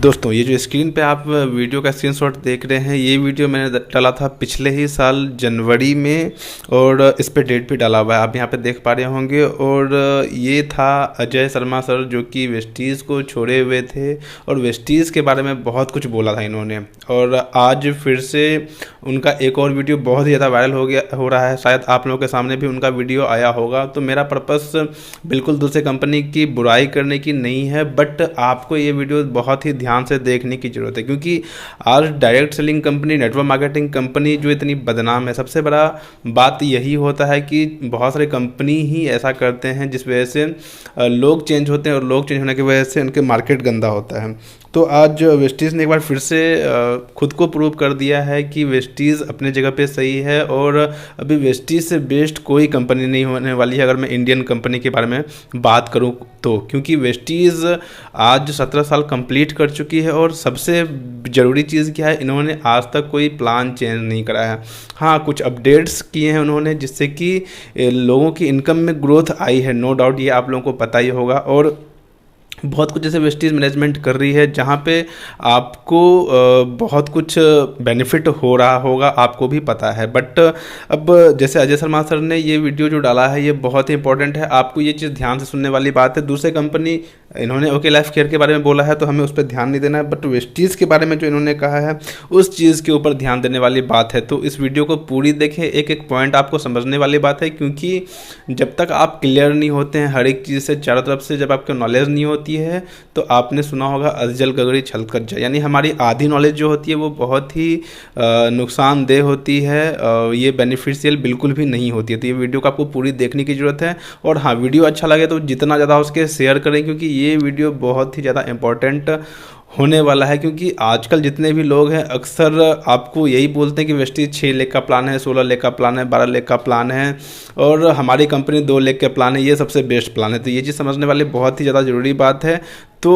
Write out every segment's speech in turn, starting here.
दोस्तों ये जो स्क्रीन पे आप वीडियो का स्क्रीनशॉट देख रहे हैं, ये वीडियो मैंने डाला था पिछले ही साल जनवरी में और इस पे डेट भी डाला हुआ है, आप यहाँ पे देख पा रहे होंगे। और ये था अजय शर्मा सर जो कि वेस्टीज़ को छोड़े हुए थे और वेस्टीज़ के बारे में बहुत कुछ बोला था इन्होंने। और आज फिर से उनका एक और वीडियो बहुत ही ज़्यादा वायरल हो रहा है, शायद आप लोगों के सामने भी उनका वीडियो आया होगा। तो मेरा पर्पस बिल्कुल दूसरे कंपनी की बुराई करने की नहीं है, बट आपको ये वीडियो बहुत ही ध्यान से देखने की ज़रूरत है, क्योंकि आज direct selling company, network marketing company जो इतनी बदनाम है, सबसे बड़ा बात यही होता है कि बहुत सारे कंपनी ही ऐसा करते हैं जिस वजह से लोग चेंज होते हैं और लोग चेंज होने की वजह से उनके मार्केट गंदा होता है। तो आज वेस्टीज़ ने एक बार फिर से खुद को प्रूव कर दिया है कि वेस्टीज़ अपने जगह पे सही है और अभी वेस्टीज़ से बेस्ट कोई कंपनी नहीं होने वाली है, अगर मैं इंडियन कंपनी के बारे में बात करूं तो। क्योंकि वेस्टीज़ आज 17 साल कंप्लीट कर चुकी है और सबसे ज़रूरी चीज़ क्या है, इन्होंने आज तक कोई प्लान चेंज नहीं करा है। हाँ, कुछ अपडेट्स किए हैं उन्होंने जिससे कि लोगों की इनकम में ग्रोथ आई है, नो डाउट, ये आप लोगों को पता ही होगा। और बहुत कुछ जैसे वेस्टीज़ मैनेजमेंट कर रही है जहाँ पे आपको बहुत कुछ बेनिफिट हो रहा होगा, आपको भी पता है। बट अब जैसे अजय शर्मा सर ने ये वीडियो जो डाला है, ये बहुत ही इंपॉर्टेंट है, आपको ये चीज़ ध्यान से सुनने वाली बात है। दूसरे कंपनी इन्होंने ओके लाइफ केयर के बारे में बोला है तो हमें उस पर ध्यान नहीं देना है, बट वेस्टीज़ के बारे में जो इन्होंने कहा है उस चीज़ के ऊपर ध्यान देने वाली बात है। तो इस वीडियो को पूरी देखें, एक एक पॉइंट आपको समझने वाली बात है, क्योंकि जब तक आप क्लियर नहीं होते हैं हर एक चीज़ से, चारों तरफ से जब आपको नॉलेज नहीं होती है, तो आपने सुना होगा अजल गगरी छलकत जाए, यानी हमारी आधी नॉलेज जो होती है वो बहुत ही नुकसानदेह होती है, ये बेनिफिशियल बिल्कुल भी नहीं होती है। तो ये वीडियो को आपको पूरी देखने की ज़रूरत है। और हाँ, वीडियो अच्छा लगे तो जितना ज़्यादा उसके शेयर करें, क्योंकि ये वीडियो बहुत ही ज़्यादा इंपॉर्टेंट होने वाला है। क्योंकि आजकल जितने भी लोग हैं अक्सर आपको यही बोलते हैं कि वेस्टीज 6 लाख का प्लान है, 16 लाख का प्लान है, 12 लाख का प्लान है और हमारी कंपनी 2 लाख का प्लान है, ये सबसे बेस्ट प्लान है। तो ये चीज़ समझने वाली बहुत ही ज़्यादा ज़रूरी बात है। तो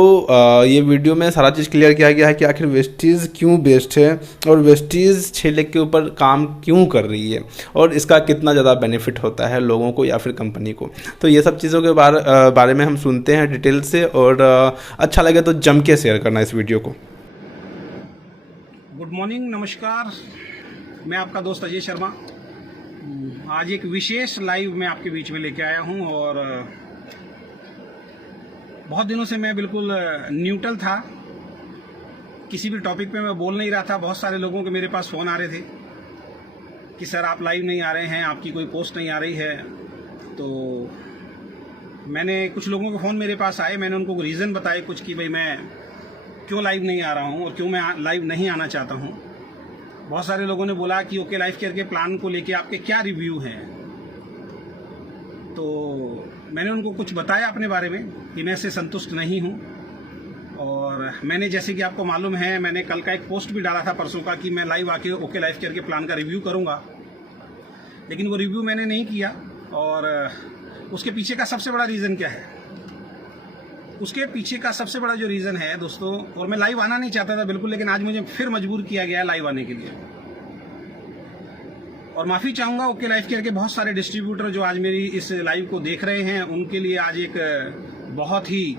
ये वीडियो में सारा चीज़ क्लियर किया गया है कि आखिर वेस्टीज़ क्यों बेस्ट है और वेस्टीज़ 6 लाख के ऊपर काम क्यों कर रही है और इसका कितना ज़्यादा बेनिफिट होता है लोगों को या फिर कंपनी को। तो ये सब चीज़ों के बारे में हम सुनते हैं डिटेल से, और अच्छा लगे तो जम के शेयर करना इस वीडियो को। गुड मॉर्निंग, नमस्कार, मैं आपका दोस्त अजय शर्मा। आज एक विशेष लाइव मैं आपके बीच में लेके आया हूं और बहुत दिनों से मैं बिल्कुल न्यूट्रल था, किसी भी टॉपिक पे मैं बोल नहीं रहा था। बहुत सारे लोगों के मेरे पास फ़ोन आ रहे थे कि सर आप लाइव नहीं आ रहे हैं, आपकी कोई पोस्ट नहीं आ रही है। तो मैंने कुछ लोगों के फ़ोन मेरे पास आए, मैंने उनको रीज़न बताए कुछ कि भाई मैं क्यों लाइव नहीं आ रहा हूँ और क्यों मैं लाइव नहीं आना चाहता हूँ। बहुत सारे लोगों ने बोला कि ओके लाइफ केयर के प्लान को लेके आपके क्या रिव्यू हैं। तो मैंने उनको कुछ बताया अपने बारे में कि मैं इससे संतुष्ट नहीं हूँ। और मैंने, जैसे कि आपको मालूम है, मैंने कल का एक पोस्ट भी डाला था परसों का कि मैं लाइव आके ओके लाइफ केयर के प्लान का रिव्यू करूँगा, लेकिन वो रिव्यू मैंने नहीं किया। और उसके पीछे का सबसे बड़ा रीज़न क्या है, उसके पीछे का सबसे बड़ा जो रीज़न है दोस्तों, और मैं लाइव आना नहीं चाहता था बिल्कुल, लेकिन आज मुझे फिर मजबूर किया गया लाइव आने के लिए। और माफ़ी चाहूँगा ओके लाइफ केयर के बहुत सारे डिस्ट्रीब्यूटर जो आज मेरी इस लाइव को देख रहे हैं, उनके लिए आज एक बहुत ही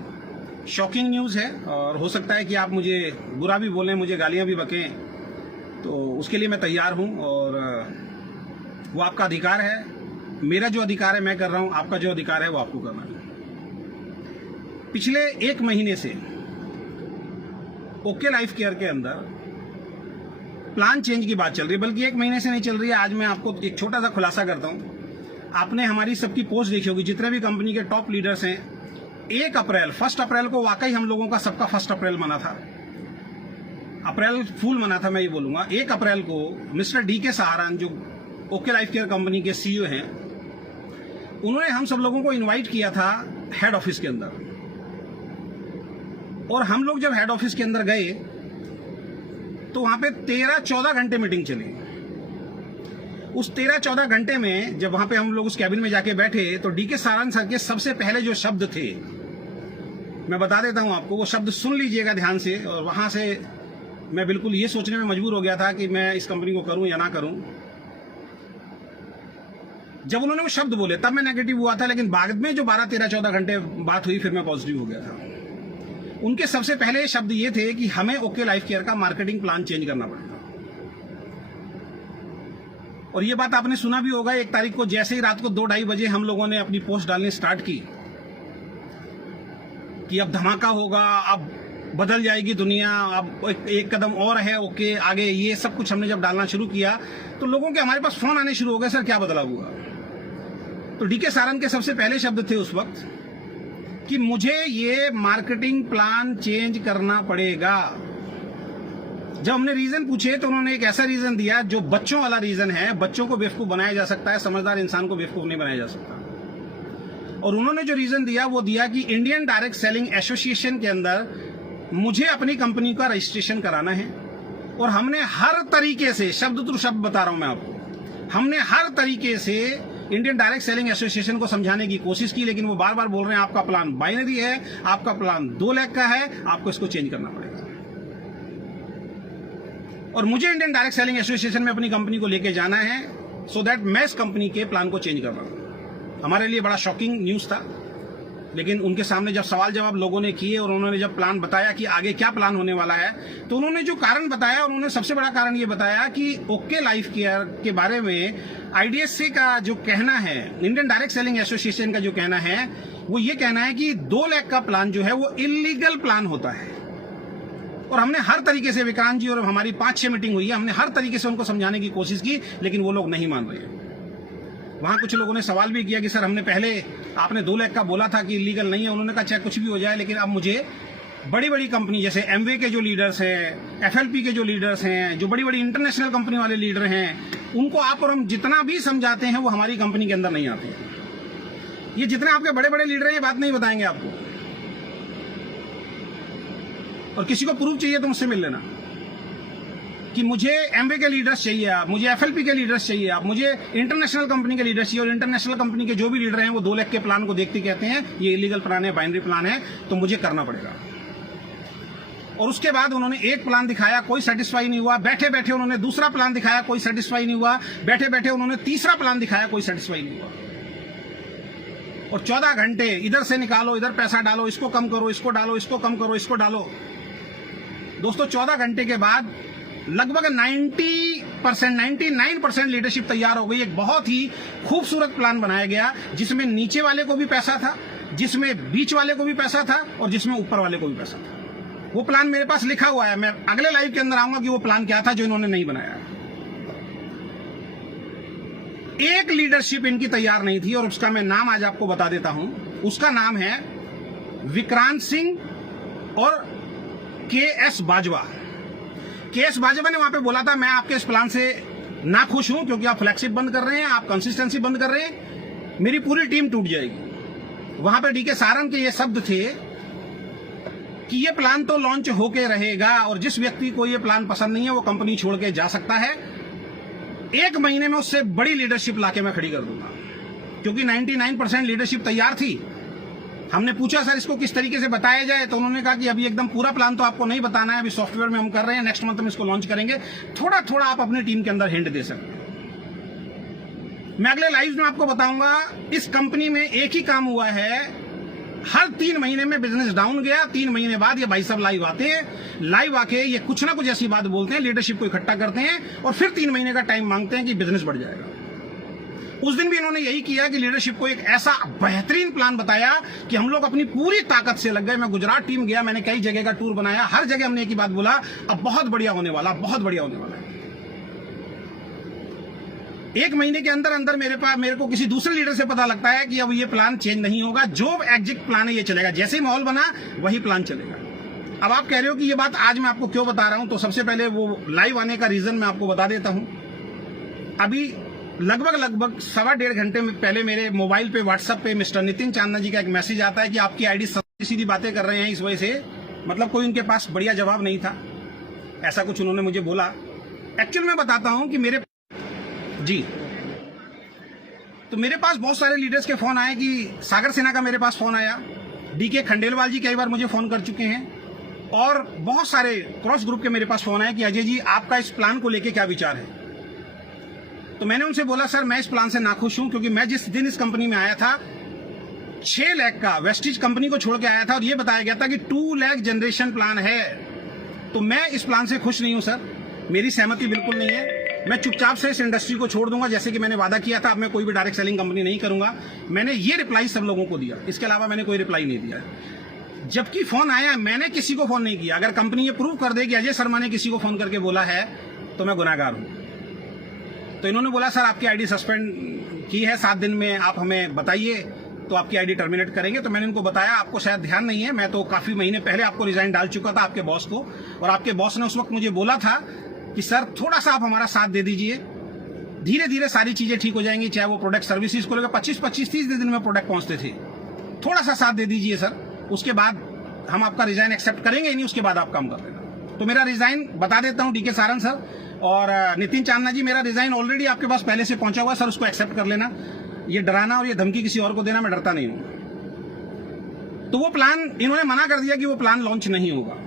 शॉकिंग न्यूज़ है। और हो सकता है कि आप मुझे बुरा भी बोलें, मुझे गालियाँ भी बकें, तो उसके लिए मैं तैयार हूँ और वो आपका अधिकार है। मेरा जो अधिकार है मैं कर रहा हूँ, आपका जो अधिकार है वो आपको करना है। पिछले 1 महीने से ओके लाइफ केयर के अंदर प्लान चेंज की बात चल रही है, बल्कि 1 महीने से नहीं चल रही है। आज मैं आपको एक छोटा सा खुलासा करता हूं। आपने हमारी सबकी पोस्ट देखी होगी, जितने भी कंपनी के टॉप लीडर्स हैं, 1 अप्रैल को वाकई हम लोगों का सबका 1 अप्रैल मना था, अप्रैल फूल मना था, मैं ये बोलूंगा। 1 अप्रैल को मिस्टर DK सहारन जो ओके लाइफ केयर कंपनी के CEO हैं, उन्होंने हम सब लोगों को इन्वाइट किया था हेड ऑफिस के अंदर। और हम लोग जब हेड ऑफिस के अंदर गए तो वहां पे 13-14 घंटे मीटिंग चली। उस 13-14 घंटे में जब वहां पे हम लोग उस कैबिन में जाके बैठे तो DK सहारन सर के सबसे पहले जो शब्द थे, मैं बता देता हूं आपको, वो शब्द सुन लीजिएगा ध्यान से। और वहां से मैं बिल्कुल ये सोचने में मजबूर हो गया था कि मैं इस कंपनी को करूं या ना करूं। जब उन्होंने वो शब्द बोले तब मैं नेगेटिव हुआ था, लेकिन बाद में जो 12-13-14 घंटे बात हुई फिर मैं पॉजिटिव हो गया था। उनके सबसे पहले शब्द ये थे कि हमें ओके लाइफ केयर का मार्केटिंग प्लान चेंज करना पड़ेगा। और ये बात आपने सुना भी होगा, 1 तारीख को जैसे ही रात को 2-2:30 बजे हम लोगों ने अपनी पोस्ट डालनी स्टार्ट की कि अब धमाका होगा, अब बदल जाएगी दुनिया, अब एक कदम और है ओके आगे, ये सब कुछ हमने जब डालना शुरू किया तो लोगों के हमारे पास फोन आने शुरू हो गए, सर क्या बदलाव हुआ। तो डीके सारन के सबसे पहले शब्द थे उस वक्त कि मुझे ये मार्केटिंग प्लान चेंज करना पड़ेगा। जब हमने रीजन पूछे तो उन्होंने एक ऐसा रीजन दिया जो बच्चों वाला रीजन है, बच्चों को बेवकूफ बनाया जा सकता है, समझदार इंसान को बेवकूफ नहीं बनाया जा सकता। और उन्होंने जो रीजन दिया वो दिया कि इंडियन डायरेक्ट सेलिंग एसोसिएशन के अंदर मुझे अपनी कंपनी का रजिस्ट्रेशन कराना है और हमने हर तरीके से, शब्द टू शब्द बता रहा हूं मैं आपको, हमने हर तरीके से इंडियन डायरेक्ट सेलिंग एसोसिएशन को समझाने की कोशिश की, लेकिन वो बार बार बोल रहे हैं आपका प्लान बाइनरी है, आपका प्लान 2 लाख का है, आपको इसको चेंज करना पड़ेगा। और मुझे इंडियन डायरेक्ट सेलिंग एसोसिएशन में अपनी कंपनी को लेके जाना है सो दैट मैं इस कंपनी के प्लान को चेंज कर रहा हूं। हमारे लिए बड़ा शॉकिंग न्यूज था, लेकिन उनके सामने जब सवाल जवाब लोगों ने किए और उन्होंने जब प्लान बताया कि आगे क्या प्लान होने वाला है, तो उन्होंने जो कारण बताया, उन्होंने सबसे बड़ा कारण ये बताया कि ओके लाइफ केयर के बारे में आईडीएससी का जो कहना है, इंडियन डायरेक्ट सेलिंग एसोसिएशन का जो कहना है, वो ये कहना है कि 2 लाख का प्लान जो है वो इलीगल प्लान होता है। और हमने हर तरीके से, विक्रांत जी और हमारी 5-6 मीटिंग हुई है, हमने हर तरीके से उनको समझाने की कोशिश की, लेकिन वो लोग नहीं मान रहे। वहां कुछ लोगों ने सवाल भी किया कि सर हमने पहले आपने 2 लाख का बोला था कि इलीगल नहीं है। उन्होंने कहा चाहे कुछ भी हो जाए, लेकिन अब मुझे बड़ी बड़ी कंपनी जैसे एमवे के जो लीडर्स हैं, एफएलपी के जो लीडर्स हैं, जो बड़ी बड़ी इंटरनेशनल कंपनी वाले लीडर हैं, उनको आप और हम जितना भी समझाते हैं वो हमारी कंपनी के अंदर नहीं आते। ये जितने आपके बड़े बड़े लीडर हैं ये बात नहीं बताएंगे आपको, और किसी को प्रूफ चाहिए तो मुझसे मिल लेना कि मुझे एमवे के लीडर्स चाहिए, आप मुझे एफएलपी के लीडर्स चाहिए, आप मुझे इंटरनेशनल कंपनी के लीडर्स चाहिए। और इंटरनेशनल कंपनी के जो भी लीडर हैं वो 2 लाख के प्लान को देखते कहते हैं ये इलीगल प्लान है, बाइनरी प्लान है, तो मुझे करना पड़ेगा। और उसके बाद उन्होंने एक प्लान दिखाया, कोई सेटिस्फाई नहीं हुआ, बैठे बैठे उन्होंने दूसरा प्लान दिखाया, कोई सेटिस्फाई नहीं हुआ, बैठे बैठे उन्होंने तीसरा प्लान दिखाया, कोई सेटिस्फाई नहीं हुआ। और 14 घंटे इधर से निकालो, इधर पैसा डालो, इसको कम करो, इसको डालो, इसको कम करो, इसको डालो। दोस्तों 14 घंटे के बाद लगभग 99% लीडरशिप तैयार हो गई। एक बहुत ही खूबसूरत प्लान बनाया गया जिसमें नीचे वाले को भी पैसा था, जिसमें बीच वाले को भी पैसा था और जिसमें ऊपर वाले को भी पैसा था। वो प्लान मेरे पास लिखा हुआ है, मैं अगले लाइव के अंदर आऊंगा कि वो प्लान क्या था जो इन्होंने नहीं बनाया। एक लीडरशिप इनकी तैयार नहीं थी और उसका मैं नाम आज आपको बता देता हूं। उसका नाम है विक्रांत सिंह और के.एस. बाजवा। के.एस. बाजवा ने वहां पे बोला था मैं आपके इस प्लान से ना खुश हूं क्योंकि आप फ्लैगशिप बंद कर रहे हैं, आप कंसिस्टेंसी बंद कर रहे हैं, मेरी पूरी टीम टूट जाएगी। वहां पे डीके सारन के ये शब्द थे कि ये प्लान तो लॉन्च होके रहेगा और जिस व्यक्ति को ये प्लान पसंद नहीं है वो कंपनी छोड़ के जा सकता है। 1 महीने में उससे बड़ी लीडरशिप लाके मैं खड़ी कर दूंगा, क्योंकि 99% लीडरशिप तैयार थी। हमने पूछा सर इसको किस तरीके से बताया जाए, तो उन्होंने कहा कि अभी एकदम पूरा प्लान तो आपको नहीं बताना है, अभी सॉफ्टवेयर में हम कर रहे हैं, नेक्स्ट मंथ हम इसको लॉन्च करेंगे, थोड़ा थोड़ा आप अपनी टीम के अंदर हिंट दे सकते हैं। मैं अगले लाइव में आपको बताऊंगा इस कंपनी में एक ही काम हुआ है, हर 3 महीने में बिजनेस डाउन गया, 3 महीने बाद ये भाई साहब लाइव आते हैं, लाइव आके ये कुछ ना कुछ ऐसी बात बोलते हैं, लीडरशिप को इकट्ठा करते हैं और फिर 3 महीने का टाइम मांगते हैं कि बिजनेस बढ़ जाएगा। उस दिन भी इन्होंने यही किया कि लीडरशिप को एक ऐसा बेहतरीन प्लान बताया कि हम लोग अपनी पूरी ताकत से लग गए। मैं गुजरात टीम गया, मैंने कई जगह का टूर बनाया, हर जगह हमने एक ही बात बोला, अब बहुत बढ़िया होने वाला, बहुत बढ़िया होने वाला है। 1 महीने के अंदर अंदर मेरे को किसी दूसरे लीडर से पता लगता है कि अब ये प्लान चेंज नहीं होगा, जो एग्जिट प्लान है ये चलेगा, जैसे ही माहौल बना वही प्लान चलेगा। अब आप कह रहे हो कि ये बात आज मैं आपको क्यों बता रहा हूं, तो सबसे पहले वो लाइव आने का रीजन मैं आपको बता देता हूं। अभी लगभग 1.25 घंटे पहले मेरे मोबाइल पे व्हाट्सएप पे मिस्टर नितिन चांदना जी का एक मैसेज आता है कि आपकी आईडी सीधी बातें कर रहे हैं, इस वजह से, मतलब कोई उनके पास बढ़िया जवाब नहीं था, ऐसा कुछ उन्होंने मुझे बोला। एक्चुअल में बताता हूं कि मेरे पास बहुत सारे लीडर्स के फोन आए, कि सागर सेना का मेरे पास फोन आया, डीके खंडेलवाल जी कई बार मुझे फोन कर चुके हैं, और बहुत सारे क्रॉस ग्रुप के मेरे पास फोन आए कि अजय जी आपका इस प्लान को लेके क्या विचार है। तो मैंने उनसे बोला सर मैं इस प्लान से नाखुश हूं, क्योंकि मैं जिस दिन इस कंपनी में आया था 6 लाख का वेस्टिज कंपनी को छोड़ के आया था और ये बताया गया था कि 2 लाख जनरेशन प्लान है। तो मैं इस प्लान से खुश नहीं हूं सर, मेरी सहमति बिल्कुल नहीं है। मैं चुपचाप से इस इंडस्ट्री को छोड़ दूंगा, जैसे कि मैंने वादा किया था। अब मैं कोई भी डायरेक्ट सेलिंग कंपनी नहीं करूंगा। मैंने ये रिप्लाई सब लोगों को दिया, इसके अलावा मैंने कोई रिप्लाई नहीं दिया। जबकि फोन आया, मैंने किसी को फोन नहीं किया। अगर कंपनी ये प्रूव कर दे कि अजय शर्मा ने किसी को फोन करके बोला है तो मैं गुनाहगार हूं। तो इन्होंने बोला सर आपकी आईडी सस्पेंड की है, 7 दिन में आप हमें बताइए तो आपकी आईडी टर्मिनेट करेंगे। तो मैंने उनको बताया, आपको शायद ध्यान नहीं है, मैं तो काफी महीने पहले आपको रिजाइन डाल चुका था आपके बॉस को, और आपके बॉस ने उस वक्त मुझे बोला था कि सर थोड़ा सा आप हमारा साथ दे दीजिए, धीरे धीरे सारी चीजें ठीक हो जाएंगी। चाहे वो प्रोडक्ट सर्विसेज को लेकर 25-30 दिन में प्रोडक्ट पहुंचते थे, थोड़ा सा साथ दे दीजिए सर, उसके बाद हम आपका रिजाइन एक्सेप्ट करेंगे ही नहीं, उसके बाद आप काम कर लेना। तो मेरा रिजाइन बता देता हूं, डीके सारन सर और नितिन चांदना जी, मेरा रिजाइन ऑलरेडी आपके पास पहले से पहुंचा हुआ सर, उसको एक्सेप्ट कर लेना। ये डराना और ये धमकी किसी और को देना, मैं डरता नहीं हूं। तो वो प्लान इन्होंने मना कर दिया कि वो प्लान लॉन्च नहीं होगा।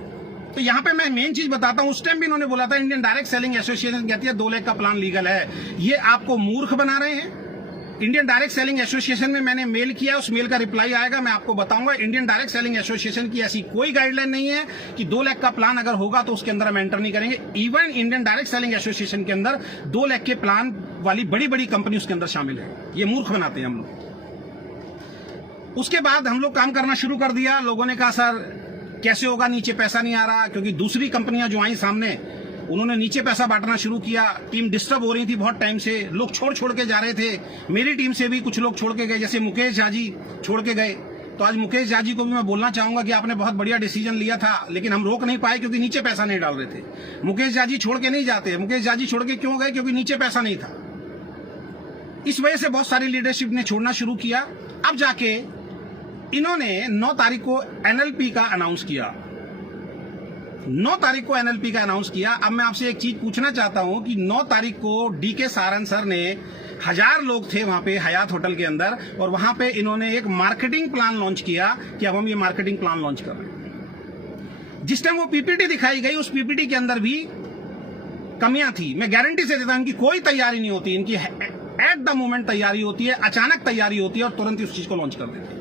तो यहां पे मैं मेन चीज बताता हूं, उस टाइम भी इन्होंने बोला था, इंडियन डायरेक्ट सेलिंग एसोसिएशन कहती है 2 लाख का प्लान लीगल है। ये आपको मूर्ख बना रहे हैं। इंडियन डायरेक्ट सेलिंग एसोसिएशन में मैंने मेल किया, उस मेल का रिप्लाई आएगा, मैं आपको बताऊंगा। इंडियन डायरेक्ट सेलिंग एसोसिएशन की ऐसी कोई गाइडलाइन नहीं है कि 2 लाख का प्लान अगर होगा तो उसके अंदर हम एंटर नहीं करेंगे। Even Indian direct selling association के अंदर 2 लाख के प्लान वाली बड़ी बड़ी कंपनी उसके अंदर शामिल है। ये मूर्ख बनाते हैं हम लोग। उसके बाद हम लोग काम करना शुरू कर दिया। लोगों ने कहा सर कैसे होगा, नीचे पैसा नहीं आ रहा, क्योंकि दूसरी कंपनियां जो आई सामने उन्होंने नीचे पैसा बांटना शुरू किया। टीम डिस्टर्ब हो रही थी बहुत टाइम से, लोग छोड़ के जा रहे थे। मेरी टीम से भी कुछ लोग छोड़ के गए, जैसे मुकेश झा जी छोड़ के गए। तो आज मुकेश झा जी को भी मैं बोलना चाहूंगा कि आपने बहुत बढ़िया डिसीजन लिया था, लेकिन हम रोक नहीं पाए क्योंकि नीचे पैसा नहीं डाल रहे थे। मुकेश झा जी छोड़ के नहीं जाते। मुकेश झा जी छोड़ के क्यों गए? क्योंकि नीचे पैसा नहीं था। इस वजह से बहुत सारी लीडरशिप ने छोड़ना शुरू किया। अब जाके इन्होंने 9 तारीख को एनएलपी का अनाउंस किया। 9 तारीख को एनएलपी का अनाउंस किया। अब मैं आपसे एक चीज पूछना चाहता हूं कि 9 तारीख को डीके सारन सर ने, 1000 लोग थे वहां पे हयात होटल के अंदर, और वहां पे इन्होंने एक मार्केटिंग प्लान लॉन्च किया कि अब हम ये मार्केटिंग प्लान लॉन्च कर रहे हैं। जिस टाइम वो पीपीटी दिखाई गई, उस पीपीटी के अंदर भी कमियां थी। मैं गारंटी से देता हूं इनकी कोई तैयारी नहीं होती, इनकी एट द मोमेंट तैयारी होती है, अचानक तैयारी होती है और तुरंत ही उस चीज को लॉन्च कर देते हैं।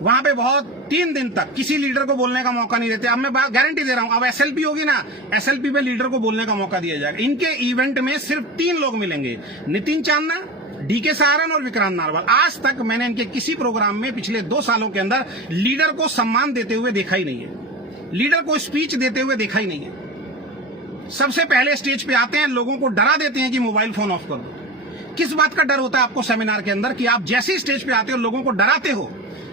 वहां पे बहुत 3 दिन तक किसी लीडर को बोलने का मौका नहीं देते। अब मैं गारंटी दे रहा हूं, अब एसएलपी होगी ना, एसएलपी पे लीडर को बोलने का मौका दिया जाएगा। इनके इवेंट में सिर्फ 3 लोग मिलेंगे, नितिन चांदना, डीके सारन और विक्रांत नारवाल। आज तक मैंने इनके किसी प्रोग्राम में पिछले 2 सालों के अंदर लीडर को सम्मान देते हुए देखा ही नहीं है, लीडर को स्पीच देते हुए देखा ही नहीं है। सबसे पहले स्टेज पे आते हैं, लोगों को डरा देते हैं कि मोबाइल फोन ऑफ कर दो। किस बात का डर होता है आपको सेमिनार के अंदर कि आप जैसे स्टेज पे आते हो लोगों को डराते हो?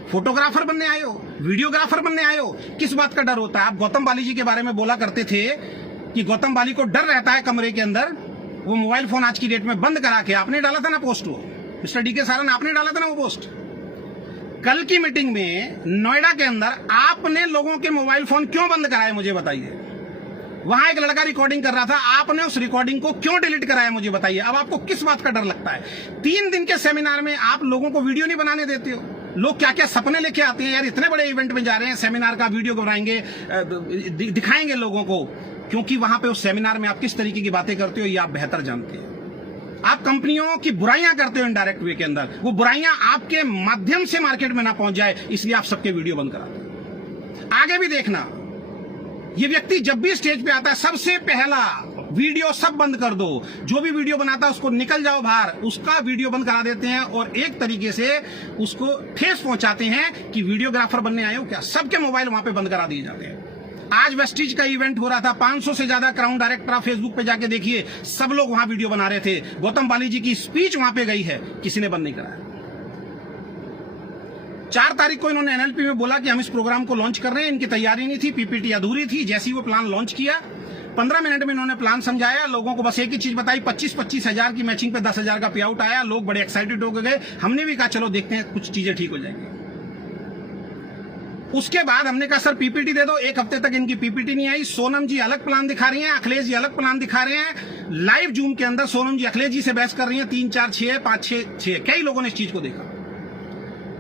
फोटोग्राफर बनने आए हो, वीडियोग्राफर बनने आए हो, किस बात का डर होता है? आप गौतम बाली जी के बारे में बोला करते थे कि गौतम बाली को डर रहता है कमरे के अंदर, वो मोबाइल फोन आज की डेट में बंद करा के आपने डाला था ना पोस्ट, वो मिस्टर डीके सारन आपने डाला था ना वो पोस्ट। कल की मीटिंग में नोएडा के अंदर आपने लोगों के मोबाइल फोन क्यों बंद कराए, मुझे बताइए। वहां एक लड़का रिकॉर्डिंग कर रहा था, आपने उस रिकॉर्डिंग को क्यों डिलीट कराया, मुझे बताइए। अब आपको किस बात का डर लगता है? 3 दिन के सेमिनार में आप लोगों को वीडियो नहीं बनाने देते हो। लोग क्या क्या सपने लेके आते हैं, यार इतने बड़े इवेंट में जा रहे हैं, सेमिनार का वीडियो बनाएंगे, दिखाएंगे लोगों को, क्योंकि वहां पे उस सेमिनार में आप किस तरीके की बातें करते हो ये आप बेहतर जानते हैं। आप कंपनियों की बुराइयां करते हो इनडायरेक्ट वे के अंदर, वो बुराइयां आपके माध्यम से मार्केट में ना पहुंच जाए, इसलिए आप सबके वीडियो बंद कराते हैं। आगे भी देखना, ये व्यक्ति जब भी स्टेज पे आता है सबसे पहला वीडियो सब बंद कर दो, जो भी वीडियो बनाता है उसको निकल जाओ बाहर, उसका वीडियो बंद करा देते हैं और एक तरीके से उसको ठेस पहुंचाते हैं कि वीडियोग्राफर बनने आए हो क्या। सबके मोबाइल वहां पे बंद करा दिए जाते हैं। आज वेस्टिज का इवेंट हो रहा था, 500 से ज्यादा क्राउन डायरेक्टर आप फेसबुक पे जाके देखिए, सब लोग वहां वीडियो बना रहे थे। गौतम बाली जी की स्पीच वहां पे गई है, किसी ने बंद नहीं कराया। 4 तारीख को इन्होंने एनएलपी में बोला कि हम इस प्रोग्राम को लॉन्च कर रहे हैं, इनकी तैयारी नहीं थी, पीपीटी अधूरी थी। जैसे ही वो प्लान लॉन्च किया, 15 मिनट में इन्होंने प्लान समझाया, लोगों को बस एक ही चीज बताई, 25-25 हजार की मैचिंग पे 10,000 का पे आउट आया। लोग बड़े एक्साइटेड हो गए। हमने भी कहा चलो देखते हैं कुछ चीजें ठीक हो जाएंगी। उसके बाद हमने कहा सर पीपीटी दे दो। 1 हफ्ते तक इनकी पीपीटी नहीं आई। सोनम जी अलग प्लान दिखा रही हैं, अखिलेश जी अलग प्लान दिखा रहे हैं। लाइव जूम के अंदर सोनम जी अखिलेश जी से बहस कर रही हैं, 3, 4, 6, 5, 6, कई लोगों ने इस चीज को देखा।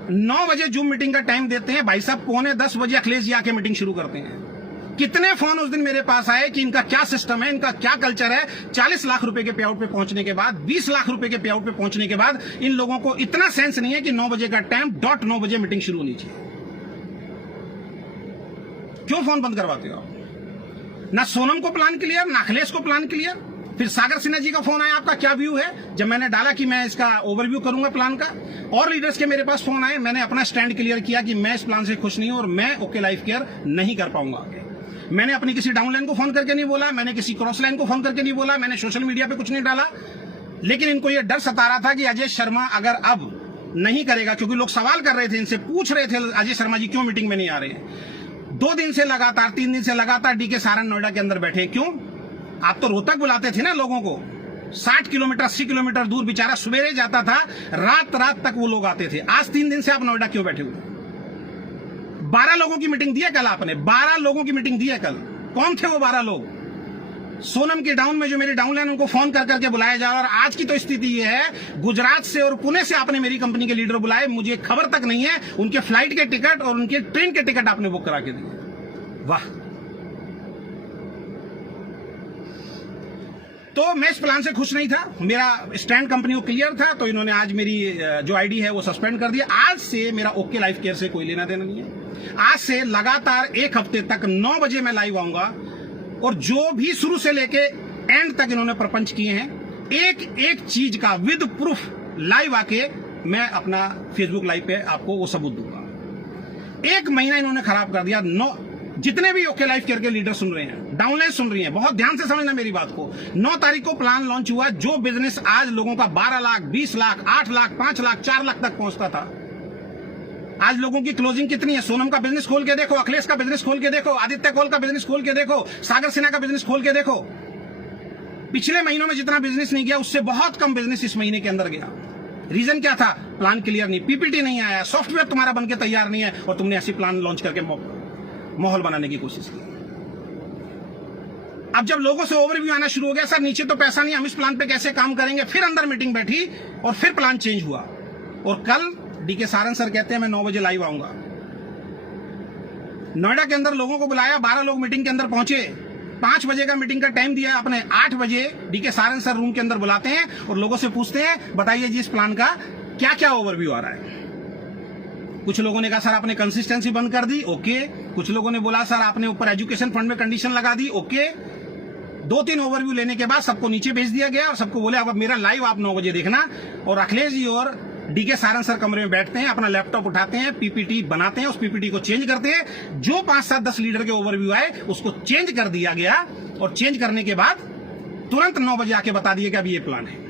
9 बजे जूम मीटिंग का टाइम देते हैं, भाई साहब 9:45 बजे अखिलेश जी आके मीटिंग शुरू करते हैं। कितने फोन उस दिन मेरे पास आए कि इनका क्या सिस्टम है, इनका क्या कल्चर है। 40 लाख रुपए के पे आउट पे पहुंचने के बाद, 20 लाख रुपए के पे आउट पे पहुंचने के बाद इन लोगों को इतना सेंस नहीं है कि 9 बजे का टाइम, डॉट 9 बजे मीटिंग शुरू होनी चाहिए। क्यों फोन बंद करवाते हो? ना सोनम को प्लान क्लियर, ना अखिलेश को प्लान क्लियर। फिर सागर सिन्हा जी का फोन आया, आपका क्या व्यू है? जब मैंने डाला कि मैं इसका ओवरव्यू करूंगा प्लान का, और लीडर्स के मेरे पास फोन आए, मैंने अपना स्टैंड क्लियर किया कि मैं इस प्लान से खुश नहीं हूं और मैं ओके लाइफ केयर नहीं कर पाऊंगा। मैंने अपनी किसी डाउनलाइन को फोन करके नहीं बोला, मैंने किसी क्रॉस लाइन को फोन करके नहीं बोला, मैंने सोशल मीडिया पे कुछ नहीं डाला, लेकिन इनको यह डर सता रहा था कि अजय शर्मा अगर अब नहीं करेगा, क्योंकि लोग सवाल कर रहे थे, इनसे पूछ रहे थे अजय शर्मा जी क्यों मीटिंग में नहीं आ रहे हैं। 2 दिन से लगातार, 3 दिन से लगातार डीके सारन नोएडा के अंदर बैठे। क्यों? आप तो रोहतक बुलाते थे ना लोगों को, 60 किलोमीटर 80 किलोमीटर दूर बेचारा सवेरे जाता था, रात तक वो लोग आते थे। आज 3 दिन से आप नोएडा क्यों बैठे हुए? 12 लोगों की मीटिंग दी है कल आपने, 12 लोगों की मीटिंग दी है कल। कौन थे वो 12 लोग? सोनम के डाउन में जो मेरी डाउनलाइन, उनको फोन कर करके बुलाया जा रहा। और आज की तो स्थिति ये है, गुजरात से और पुणे से आपने मेरी कंपनी के लीडर बुलाए, मुझे खबर तक नहीं है, उनके फ्लाइट के टिकट और उनके ट्रेन के टिकट आपने बुक करा के दिए। वाह! तो मैं इस प्लान से खुश नहीं था, मेरा स्टैंड कंपनी को क्लियर था, तो इन्होंने आज मेरी जो आईडी है वो सस्पेंड कर दिया। आज से मेरा ओके लाइफ केयर से कोई लेना देना नहीं है। आज से लगातार 1 हफ्ते तक 9 बजे मैं लाइव आऊंगा, और जो भी शुरू से लेके एंड तक इन्होंने प्रपंच किए हैं, एक चीज का विद प्रूफ लाइव आके मैं अपना फेसबुक लाइव पे आपको वो सबूत दूंगा। 1 महीना इन्होंने खराब कर दिया। जितने भी ओके लाइफ केयर के लीडर सुन रहे हैं, डाउनलाइन सुन रही हैं, बहुत ध्यान से समझना मेरी बात को। 9 तारीख को प्लान लॉन्च हुआ। जो बिजनेस आज लोगों का 12 लाख, 20 लाख, 8 लाख, 5 लाख, 4 लाख तक पहुंचता था, आज लोगों की क्लोजिंग कितनी है? सोनम का बिजनेस खोल के देखो, अखिलेश का बिजनेस खोल के देखो, आदित्य कौल का बिजनेस खोल के देखो, सागर सिन्हा का बिजनेस खोल के देखो। पिछले महीनों में जितना बिजनेस नहीं गया, उससे बहुत कम बिजनेस इस महीने के अंदर गया। रीजन क्या था? प्लान क्लियर नहीं, पीपीटी नहीं आया, सॉफ्टवेयर तुम्हारा बनके तैयार नहीं है, और तुमने ऐसी प्लान लॉन्च करके माहौल बनाने की कोशिश की। अब जब लोगों से ओवरव्यू आना शुरू हो गया, सर नीचे तो पैसा नहीं, हम इस प्लान पे कैसे काम करेंगे, फिर अंदर मीटिंग बैठी और फिर प्लान चेंज हुआ। और कल डीके सारन सर कहते हैं मैं 9 बजे लाइव आऊंगा। नोएडा के अंदर लोगों को बुलाया, 12 लोग मीटिंग के अंदर पहुंचे। 5 बजे का मीटिंग का टाइम दिया आपने, 8 बजे डीके सारन सर रूम के अंदर बुलाते हैं और लोगों से पूछते हैं बताइए जी इस प्लान का क्या क्या ओवरव्यू आ रहा है। कुछ लोगों ने कहा सर आपने कंसिस्टेंसी बंद कर दी, ओके। कुछ लोगों ने बोला सर आपने ऊपर एजुकेशन फंड में कंडीशन लगा दी, ओके। 2-3 ओवरव्यू लेने के बाद सबको नीचे भेज दिया गया और सबको बोले अब मेरा लाइव आप 9 बजे देखना। और अखिलेश जी और डीके सारन सर कमरे में बैठते हैं, अपना लैपटॉप उठाते हैं, पीपीटी बनाते हैं, उस पीपीटी को चेंज करते हैं। जो 5, 7, 10 लीडर के ओवरव्यू आए उसको चेंज कर दिया गया, और चेंज करने के बाद तुरंत 9 बजे आके बता दिए कि अब ये प्लान है।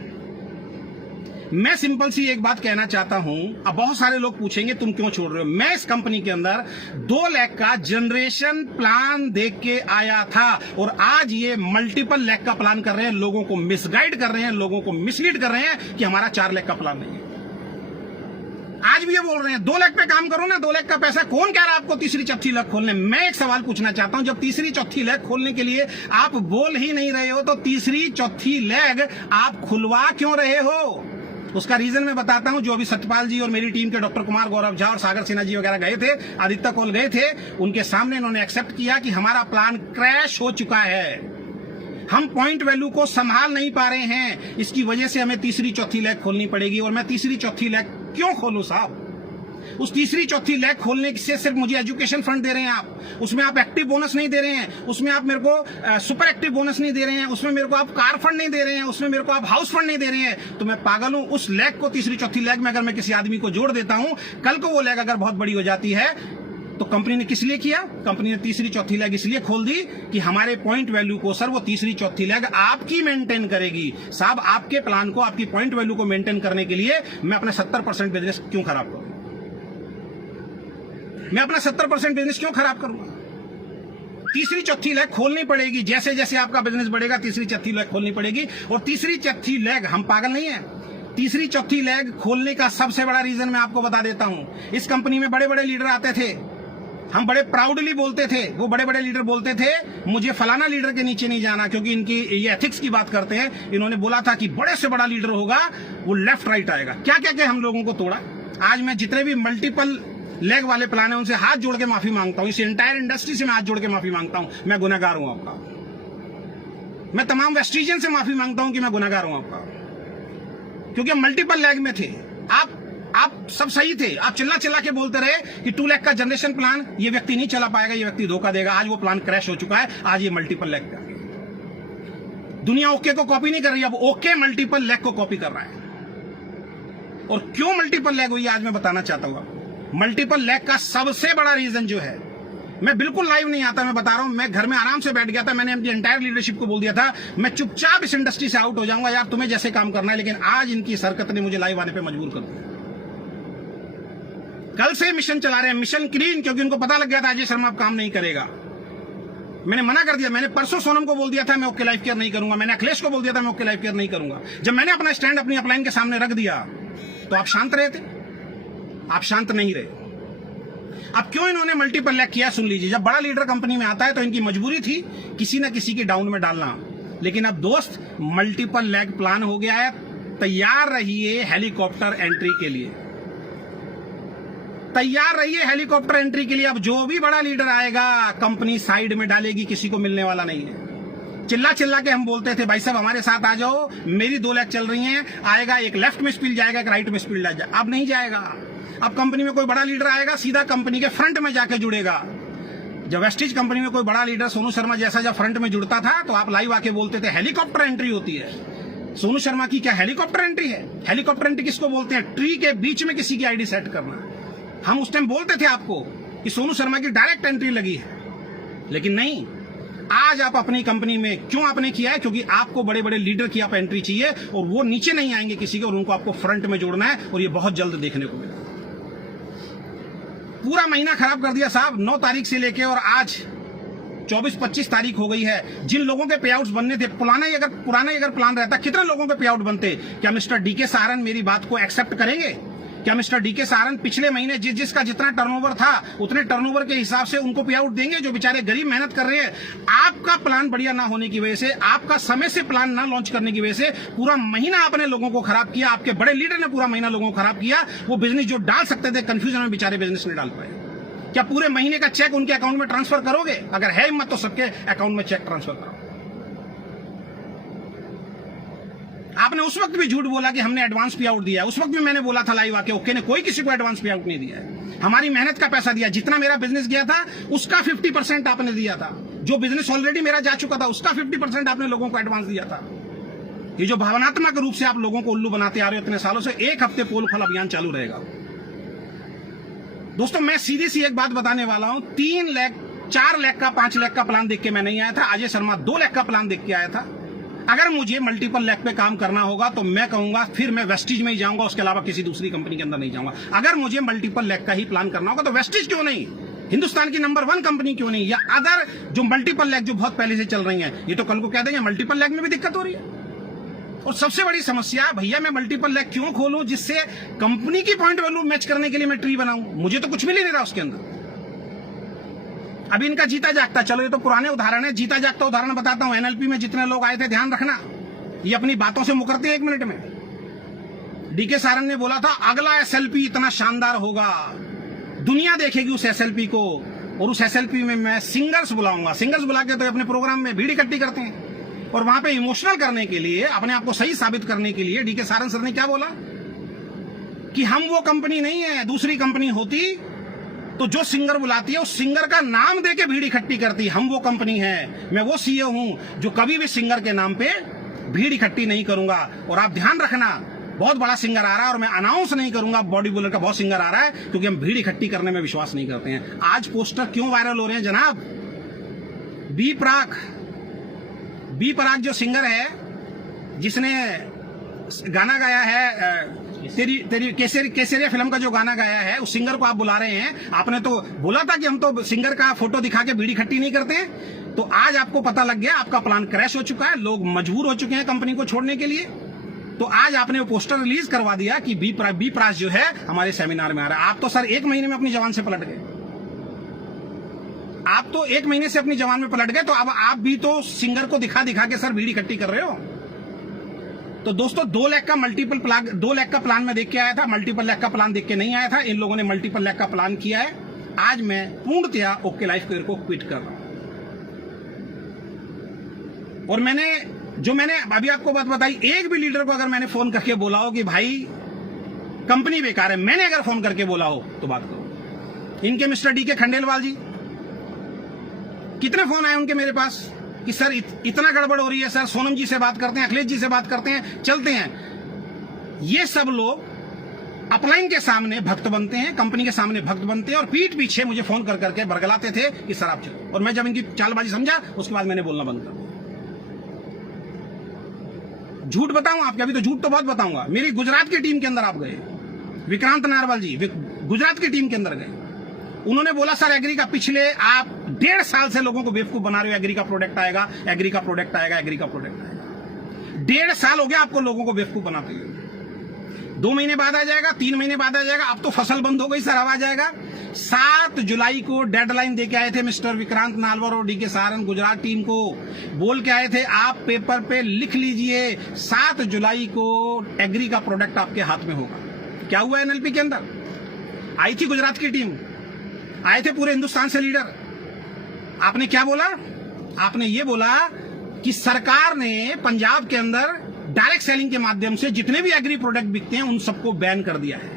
मैं सिंपल सी एक बात कहना चाहता हूं। अब बहुत सारे लोग पूछेंगे तुम क्यों छोड़ रहे हो। मैं इस कंपनी के अंदर 2 लाख का जनरेशन प्लान देख के आया था, और आज ये मल्टीपल लाख का प्लान कर रहे हैं, लोगों को मिसगाइड कर रहे हैं, लोगों को मिसलीड कर रहे हैं कि हमारा 4 लाख का प्लान नहीं है। आज भी ये बोल रहे हैं 2 लाख पे काम करो ना, 2 लाख का पैसा। कौन कह रहा है आपको तीसरी चौथी लाख खोलने? मैं एक सवाल पूछना चाहता हूं, जब तीसरी चौथी लाख खोलने के लिए आप बोल ही नहीं रहे हो, तो तीसरी चौथी लाख आप खुलवा क्यों रहे हो? उसका रीजन मैं बताता हूं। जो अभी सत्यपाल जी और मेरी टीम के डॉक्टर कुमार गौरव झा और सागर सिन्हा जी वगैरह गए थे, आदित्य कौल गए थे, उनके सामने इन्होंने एक्सेप्ट किया कि हमारा प्लान क्रैश हो चुका है, हम पॉइंट वैल्यू को संभाल नहीं पा रहे हैं, इसकी वजह से हमें तीसरी चौथी लाख खोलनी पड़ेगी। और मैं तीसरी चौथी लाख क्यों खोलूं साहब? उस तीसरी चौथी लाख खोलने से सिर्फ मुझे एजुकेशन फंड दे रहे हैं आप, उसमें आप एक्टिव बोनस नहीं दे रहे हैं, उसमें आप मेरे को सुपर एक्टिव बोनस नहीं दे रहे हैं, उसमें मेरे को आप कार फंड नहीं दे रहे हैं, उसमें मेरे को आप हाउस फंड नहीं दे रहे हैं। तो मैं पागल हूं? उस लाख को तीसरी चौथी लाख में अगर मैं किसी आदमी को जोड़ देता हूं, कल को वो लाख अगर बहुत बड़ी हो जाती है, तो कंपनी ने किस लिए किया? कंपनी ने तीसरी चौथी लाख इसलिए खोल दी कि हमारे पॉइंट वैल्यू को, सर वो तीसरी चौथी लाख आपकी मेंटेन करेगी। साहब आपके प्लान को, आपकी पॉइंट वैल्यू को मेंटेन करने के लिए मैं अपना 70% बिजनेस क्यों खराब करूं? मैं अपना 70% बिजनेस क्यों खराब करूंगा? तीसरी चौथी लाख खोलनी पड़ेगी। जैसे जैसे आपका बिजनेस बढ़ेगा तीसरी चौथी लाख खोलनी पड़ेगी। और तीसरी चौथी लाख, हम पागल नहीं है, तीसरी चौथी लाख खोलने का सबसे बड़ा रीजन मैं आपको बता देता हूं। इस कंपनी में बड़े बड़े लीडर आते थे, हम बड़े प्राउडली बोलते थे, वो बड़े बड़े लीडर बोलते थे मुझे फलाना लीडर के नीचे नहीं जाना, क्योंकि इनकी ये एथिक्स की बात करते हैं। इन्होंने बोला था कि बड़े से बड़ा लीडर होगा वो लेफ्ट राइट आएगा। क्या क्या क्या हम लोगों को तोड़ा। आज मैं जितने भी मल्टीपल लेग वाले प्लान है, उनसे हाथ जोड़ के माफी मांगता हूं। इस एंटायर इंडस्ट्री से मैं हाथ जोड़ के माफी मांगता हूं, मैं गुनहगार हूं आपका। मैं तमाम वेस्टिजियन से माफी मांगता हूं कि मैं गुनहगार हूं आपका, क्योंकि हम मल्टीपल लेग में थे। आप सब सही थे, आप चिल्ला चिल्ला के बोलते रहे कि 2 लाख का जनरेशन प्लान ये व्यक्ति नहीं चला पाएगा, ये व्यक्ति धोखा देगा। आज वो प्लान क्रैश हो चुका है, आज ये मल्टीपल लेग पे आ गया। दुनिया ओके को कॉपी नहीं कर रही, अब ओके मल्टीपल लेग को कॉपी कर रहा है। और क्यों मल्टीपल लेग हुई आज मैं बताना चाहता हूं। मल्टीपल लेग का सबसे बड़ा रीजन जो है, मैं बिल्कुल लाइव नहीं आता, मैं बता रहा हूं, मैं घर में आराम से बैठ गया था। मैंने अपनी एंटायर लीडरशिप को बोल दिया था मैं चुपचाप इस इंडस्ट्री से आउट हो जाऊंगा, यार तुम्हें जैसे काम करना है। लेकिन आज इनकी इस हरकत ने मुझे लाइव आने पे मजबूर कर दिया। कल से मिशन चला रहे हैं, मिशन क्लीन, क्योंकि उनको पता लग गया था अजय शर्मा अब काम नहीं करेगा। मैंने मना कर दिया। मैंने परसों सोनम को बोल दिया था मैं ओके लाइफ केयर नहीं करूंगा, मैंने अखिलेश को बोल दिया था मैं ओके लाइफ केयर नहीं करूंगा। जब मैंने अपना स्टैंड अपनी अपलाइन के सामने रख दिया तो आप शांत रहे थे, आप शांत नहीं रहे। अब क्यों इन्होंने मल्टीपल लेग किया सुन लीजिए। जब बड़ा लीडर कंपनी में आता है तो इनकी मजबूरी थी किसी ना किसी की डाउन में डालना। लेकिन अब दोस्त मल्टीपल लेग प्लान हो गया है, तैयार रहिए हेलीकॉप्टर एंट्री के लिए, तैयार रहिए हेलीकॉप्टर एंट्री के लिए। अब जो भी बड़ा लीडर आएगा कंपनी साइड में डालेगी, किसी को मिलने वाला नहीं है। चिल्ला चिल्ला के हम बोलते थे भाई साहब हमारे साथ आ जाओ, मेरी 2 लाख चल रही हैं, आएगा एक लेफ्ट में स्पिल जाएगा, एक राइट में स्पिल जाएगा। अब नहीं जाएगा। अब कंपनी में कोई बड़ा लीडर आएगा सीधा कंपनी के फ्रंट में जाके जुड़ेगा। जब वेस्टिज कंपनी में कोई बड़ा लीडर सोनू शर्मा जैसा जब फ्रंट में जुड़ता था तो आप लाइव आके बोलते थे हेलीकॉप्टर एंट्री होती है। सोनू शर्मा की क्या हेलीकॉप्टर एंट्री है? हेलीकॉप्टर एंट्री किसको बोलते हैं? ट्री के बीच में किसी की आईडी सेट करना। हम उस टाइम बोलते थे आपको कि सोनू शर्मा की डायरेक्ट एंट्री लगी है, लेकिन नहीं। आज आप अपनी कंपनी में क्यों आपने किया है? क्योंकि आपको बड़े बड़े लीडर की आप एंट्री चाहिए और वो नीचे नहीं आएंगे किसी के, और उनको आपको फ्रंट में जोड़ना है, और ये बहुत जल्द देखने को मिलेगा। पूरा महीना खराब कर दिया साहब। 9 तारीख से लेके और आज 24-25 तारीख हो गई है। जिन लोगों के पे आउट्स बनने थे, पुराना ही अगर प्लान रहता, कितने लोगों के पे आउट बनते? क्या मिस्टर डीके सहारन मेरी बात को एक्सेप्ट करेंगे? क्या मिस्टर डीके सहारन पिछले महीने जिसका जितना टर्नओवर था उतने टर्नओवर के हिसाब से उनको पे आउट देंगे, जो बेचारे गरीब मेहनत कर रहे हैं? आपका प्लान बढ़िया ना होने की वजह से, आपका समय से प्लान ना लॉन्च करने की वजह से पूरा महीना आपने लोगों को खराब किया। आपके बड़े लीडर ने पूरा महीना लोगों को खराब किया। वो बिजनेस जो डाल सकते थे कंफ्यूजन में, बेचारे बिजनेस नहीं डाल पाए। क्या पूरे महीने का चेक उनके अकाउंट में ट्रांसफर करोगे? अगर है हिम्मत तो सबके अकाउंट में चेक ट्रांसफर करो। आपने उस वक्त भी झूठ बोला कि हमने एडवांस पे आउट दिया है। उस वक्त भी मैंने बोला था लाइव आके ओके ने कोई किसी को एडवांस पे आउट नहीं दिया है। हमारी मेहनत का पैसा दिया। जितना मेरा बिजनेस गया था उसका 50% आपने दिया था। जो बिजनेस ऑलरेडी मेरा जा चुका था उसका 50% आपने लोगों को एडवांस दिया था। ये जो भावनात्मक रूप से आप लोगों को उल्लू बनाते आ रहे हो इतने सालों से, 1 हफ्ते पोल खोल अभियान चालू रहेगा। दोस्तों मैं सीधी सी एक बात बताने वाला हूं, 3 लाख 4 लाख का 5 लाख का प्लान देख के मैं नहीं आया था। अजय शर्मा 2 लाख का प्लान देख के आया था। अगर मुझे मल्टीपल लेग पे काम करना होगा तो मैं कहूंगा फिर मैं वेस्टिज में ही जाऊंगा, उसके अलावा किसी दूसरी कंपनी के अंदर नहीं जाऊंगा। अगर मुझे मल्टीपल लेग का ही प्लान करना होगा तो वेस्टिज क्यों नहीं, हिंदुस्तान की नंबर 1 कंपनी क्यों नहीं, या अदर जो मल्टीपल लेग जो बहुत पहले से चल रही हैं, ये तो कल को कह देंगे मल्टीपल लेग में भी दिक्कत हो रही है। और सबसे बड़ी समस्या भैया मैं मल्टीपल लेग क्यों खोलूं जिससे कंपनी की पॉइंट वैल्यू मैच करने के लिए मैं ट्री बनाऊं? मुझे तो कुछ मिल ही नहीं रहा उसके अंदर। अभी इनका जीता जागता, चलो ये तो पुराने उदाहरण है, जीता जागता उदाहरण बताता हूं। एनएलपी में जितने लोग आए थे ध्यान रखना, ये अपनी बातों से मुकरते हैं 1 मिनट में। डीके सहारन ने बोला था अगला एसएलपी इतना शानदार होगा, दुनिया देखेगी उस एसएलपी को, और उस एसएलपी में मैं सिंगर्स बुलाऊंगा। सिंगर्स बुला के तो अपने प्रोग्राम में भीड़ इकट्ठी करते हैं, और वहां पे इमोशनल करने के लिए, अपने आप को सही साबित करने के लिए डीके सहारन सर ने क्या बोला कि हम वो कंपनी नहीं है, दूसरी कंपनी होती तो जो सिंगर बुलाती है उस सिंगर का नाम देके भीड़ इकट्ठी करती। हम वो कंपनी है, मैं वो सीईओ हूं जो कभी भी सिंगर के नाम पे भीड़ इकट्ठी नहीं करूंगा। और आप ध्यान रखना, बहुत बड़ा सिंगर आ रहा है और मैं अनाउंस नहीं करूंगा बॉडी बिल्डर का बहुत सिंगर आ रहा है, क्योंकि हम भीड़ इकट्ठी करने में विश्वास नहीं करते हैं। आज पोस्टर क्यों वायरल हो रहे हैं जनाब? बी प्राक जो सिंगर है जिसने गाना गाया है तेरी केसरिया फिल्म का जो गाना गाया है, उस सिंगर को आप बुला रहे हैं। आपने तो बोला था कि हम तो सिंगर का फोटो दिखा के भीड़ इकट्ठी नहीं करते हैं। तो आज आपको पता लग गया, आपका प्लान क्रैश हो चुका है, लोग मजबूर हो चुके हैं कंपनी को छोड़ने के लिए। तो आज आपने वो पोस्टर रिलीज करवा दिया कि बी प्राक जो है हमारे सेमिनार में आ रहा है। आप तो सर 1 महीने में अपनी जवान से पलट गए। आप तो 1 महीने से अपनी जवान में पलट गए। तो अब आप भी तो सिंगर को दिखा दिखा के सर भीड़ इकट्ठी कर रहे हो। तो दोस्तों 2 लाख का मल्टीपल प्लान, 2 लाख का प्लान मैं देख के आया था, मल्टीपल लाख का प्लान देख के नहीं आया था। इन लोगों ने मल्टीपल लाख का प्लान किया है। आज मैं पूर्णतया ओके लाइफ केयर को क्विट कर रहा हूं। और मैंने अभी आपको बात बताई, एक भी लीडर को अगर मैंने फोन करके बोला हो कि भाई कंपनी बेकार है, मैंने अगर फोन करके बोला हो तो बात करो। इनके मिस्टर डी के खंडेलवाल जी, कितने फोन आए उनके मेरे पास कि सर इतना गड़बड़ हो रही है सर, सोनम जी से बात करते हैं, अखिलेश जी से बात करते हैं, चलते हैं। ये सब लोग अपलाइन के सामने भक्त बनते हैं, कंपनी के सामने भक्त बनते हैं और पीठ पीछे मुझे फोन कर करके बरगलाते थे कि सर आप चलो। और मैं जब इनकी चालबाजी समझा उसके बाद मैंने बोलना बंद कर दिया। झूठ बताऊं आपके, अभी तो झूठ तो बहुत बताऊंगा। मेरी गुजरात की टीम के अंदर आप गए, विक्रांत नारवाल जी गुजरात की टीम के अंदर गए। उन्होंने बोला सर एग्री का पिछले आप 1.5 साल से लोगों को बेवकूफ बना रहे हो, एग्री का प्रोडक्ट आएगा, एग्री का प्रोडक्ट आएगा, एग्री का प्रोडक्ट आएगा। 1.5 साल हो गया आपको लोगों को बेवकूफ बनाते हुए। 2 महीने बाद आ जाएगा, 3 महीने बाद आ जाएगा। अब तो फसल बंद हो गई सर, अब आ जाएगा। 7 जुलाई को डेडलाइन दे के आए थे मिस्टर विक्रांत नालवर और डी के सारन गुजरात टीम को, बोल के आए थे आप पेपर पे लिख लीजिए 7 जुलाई को एग्री का प्रोडक्ट आपके हाथ में होगा। क्या हुआ एनएलपी के अंदर? आई थी गुजरात की टीम, आए थे पूरे हिंदुस्तान से लीडर। आपने क्या बोला? आपने ये बोला कि सरकार ने पंजाब के अंदर डायरेक्ट सेलिंग के माध्यम से जितने भी एग्री प्रोडक्ट बिकते हैं उन सबको बैन कर दिया है।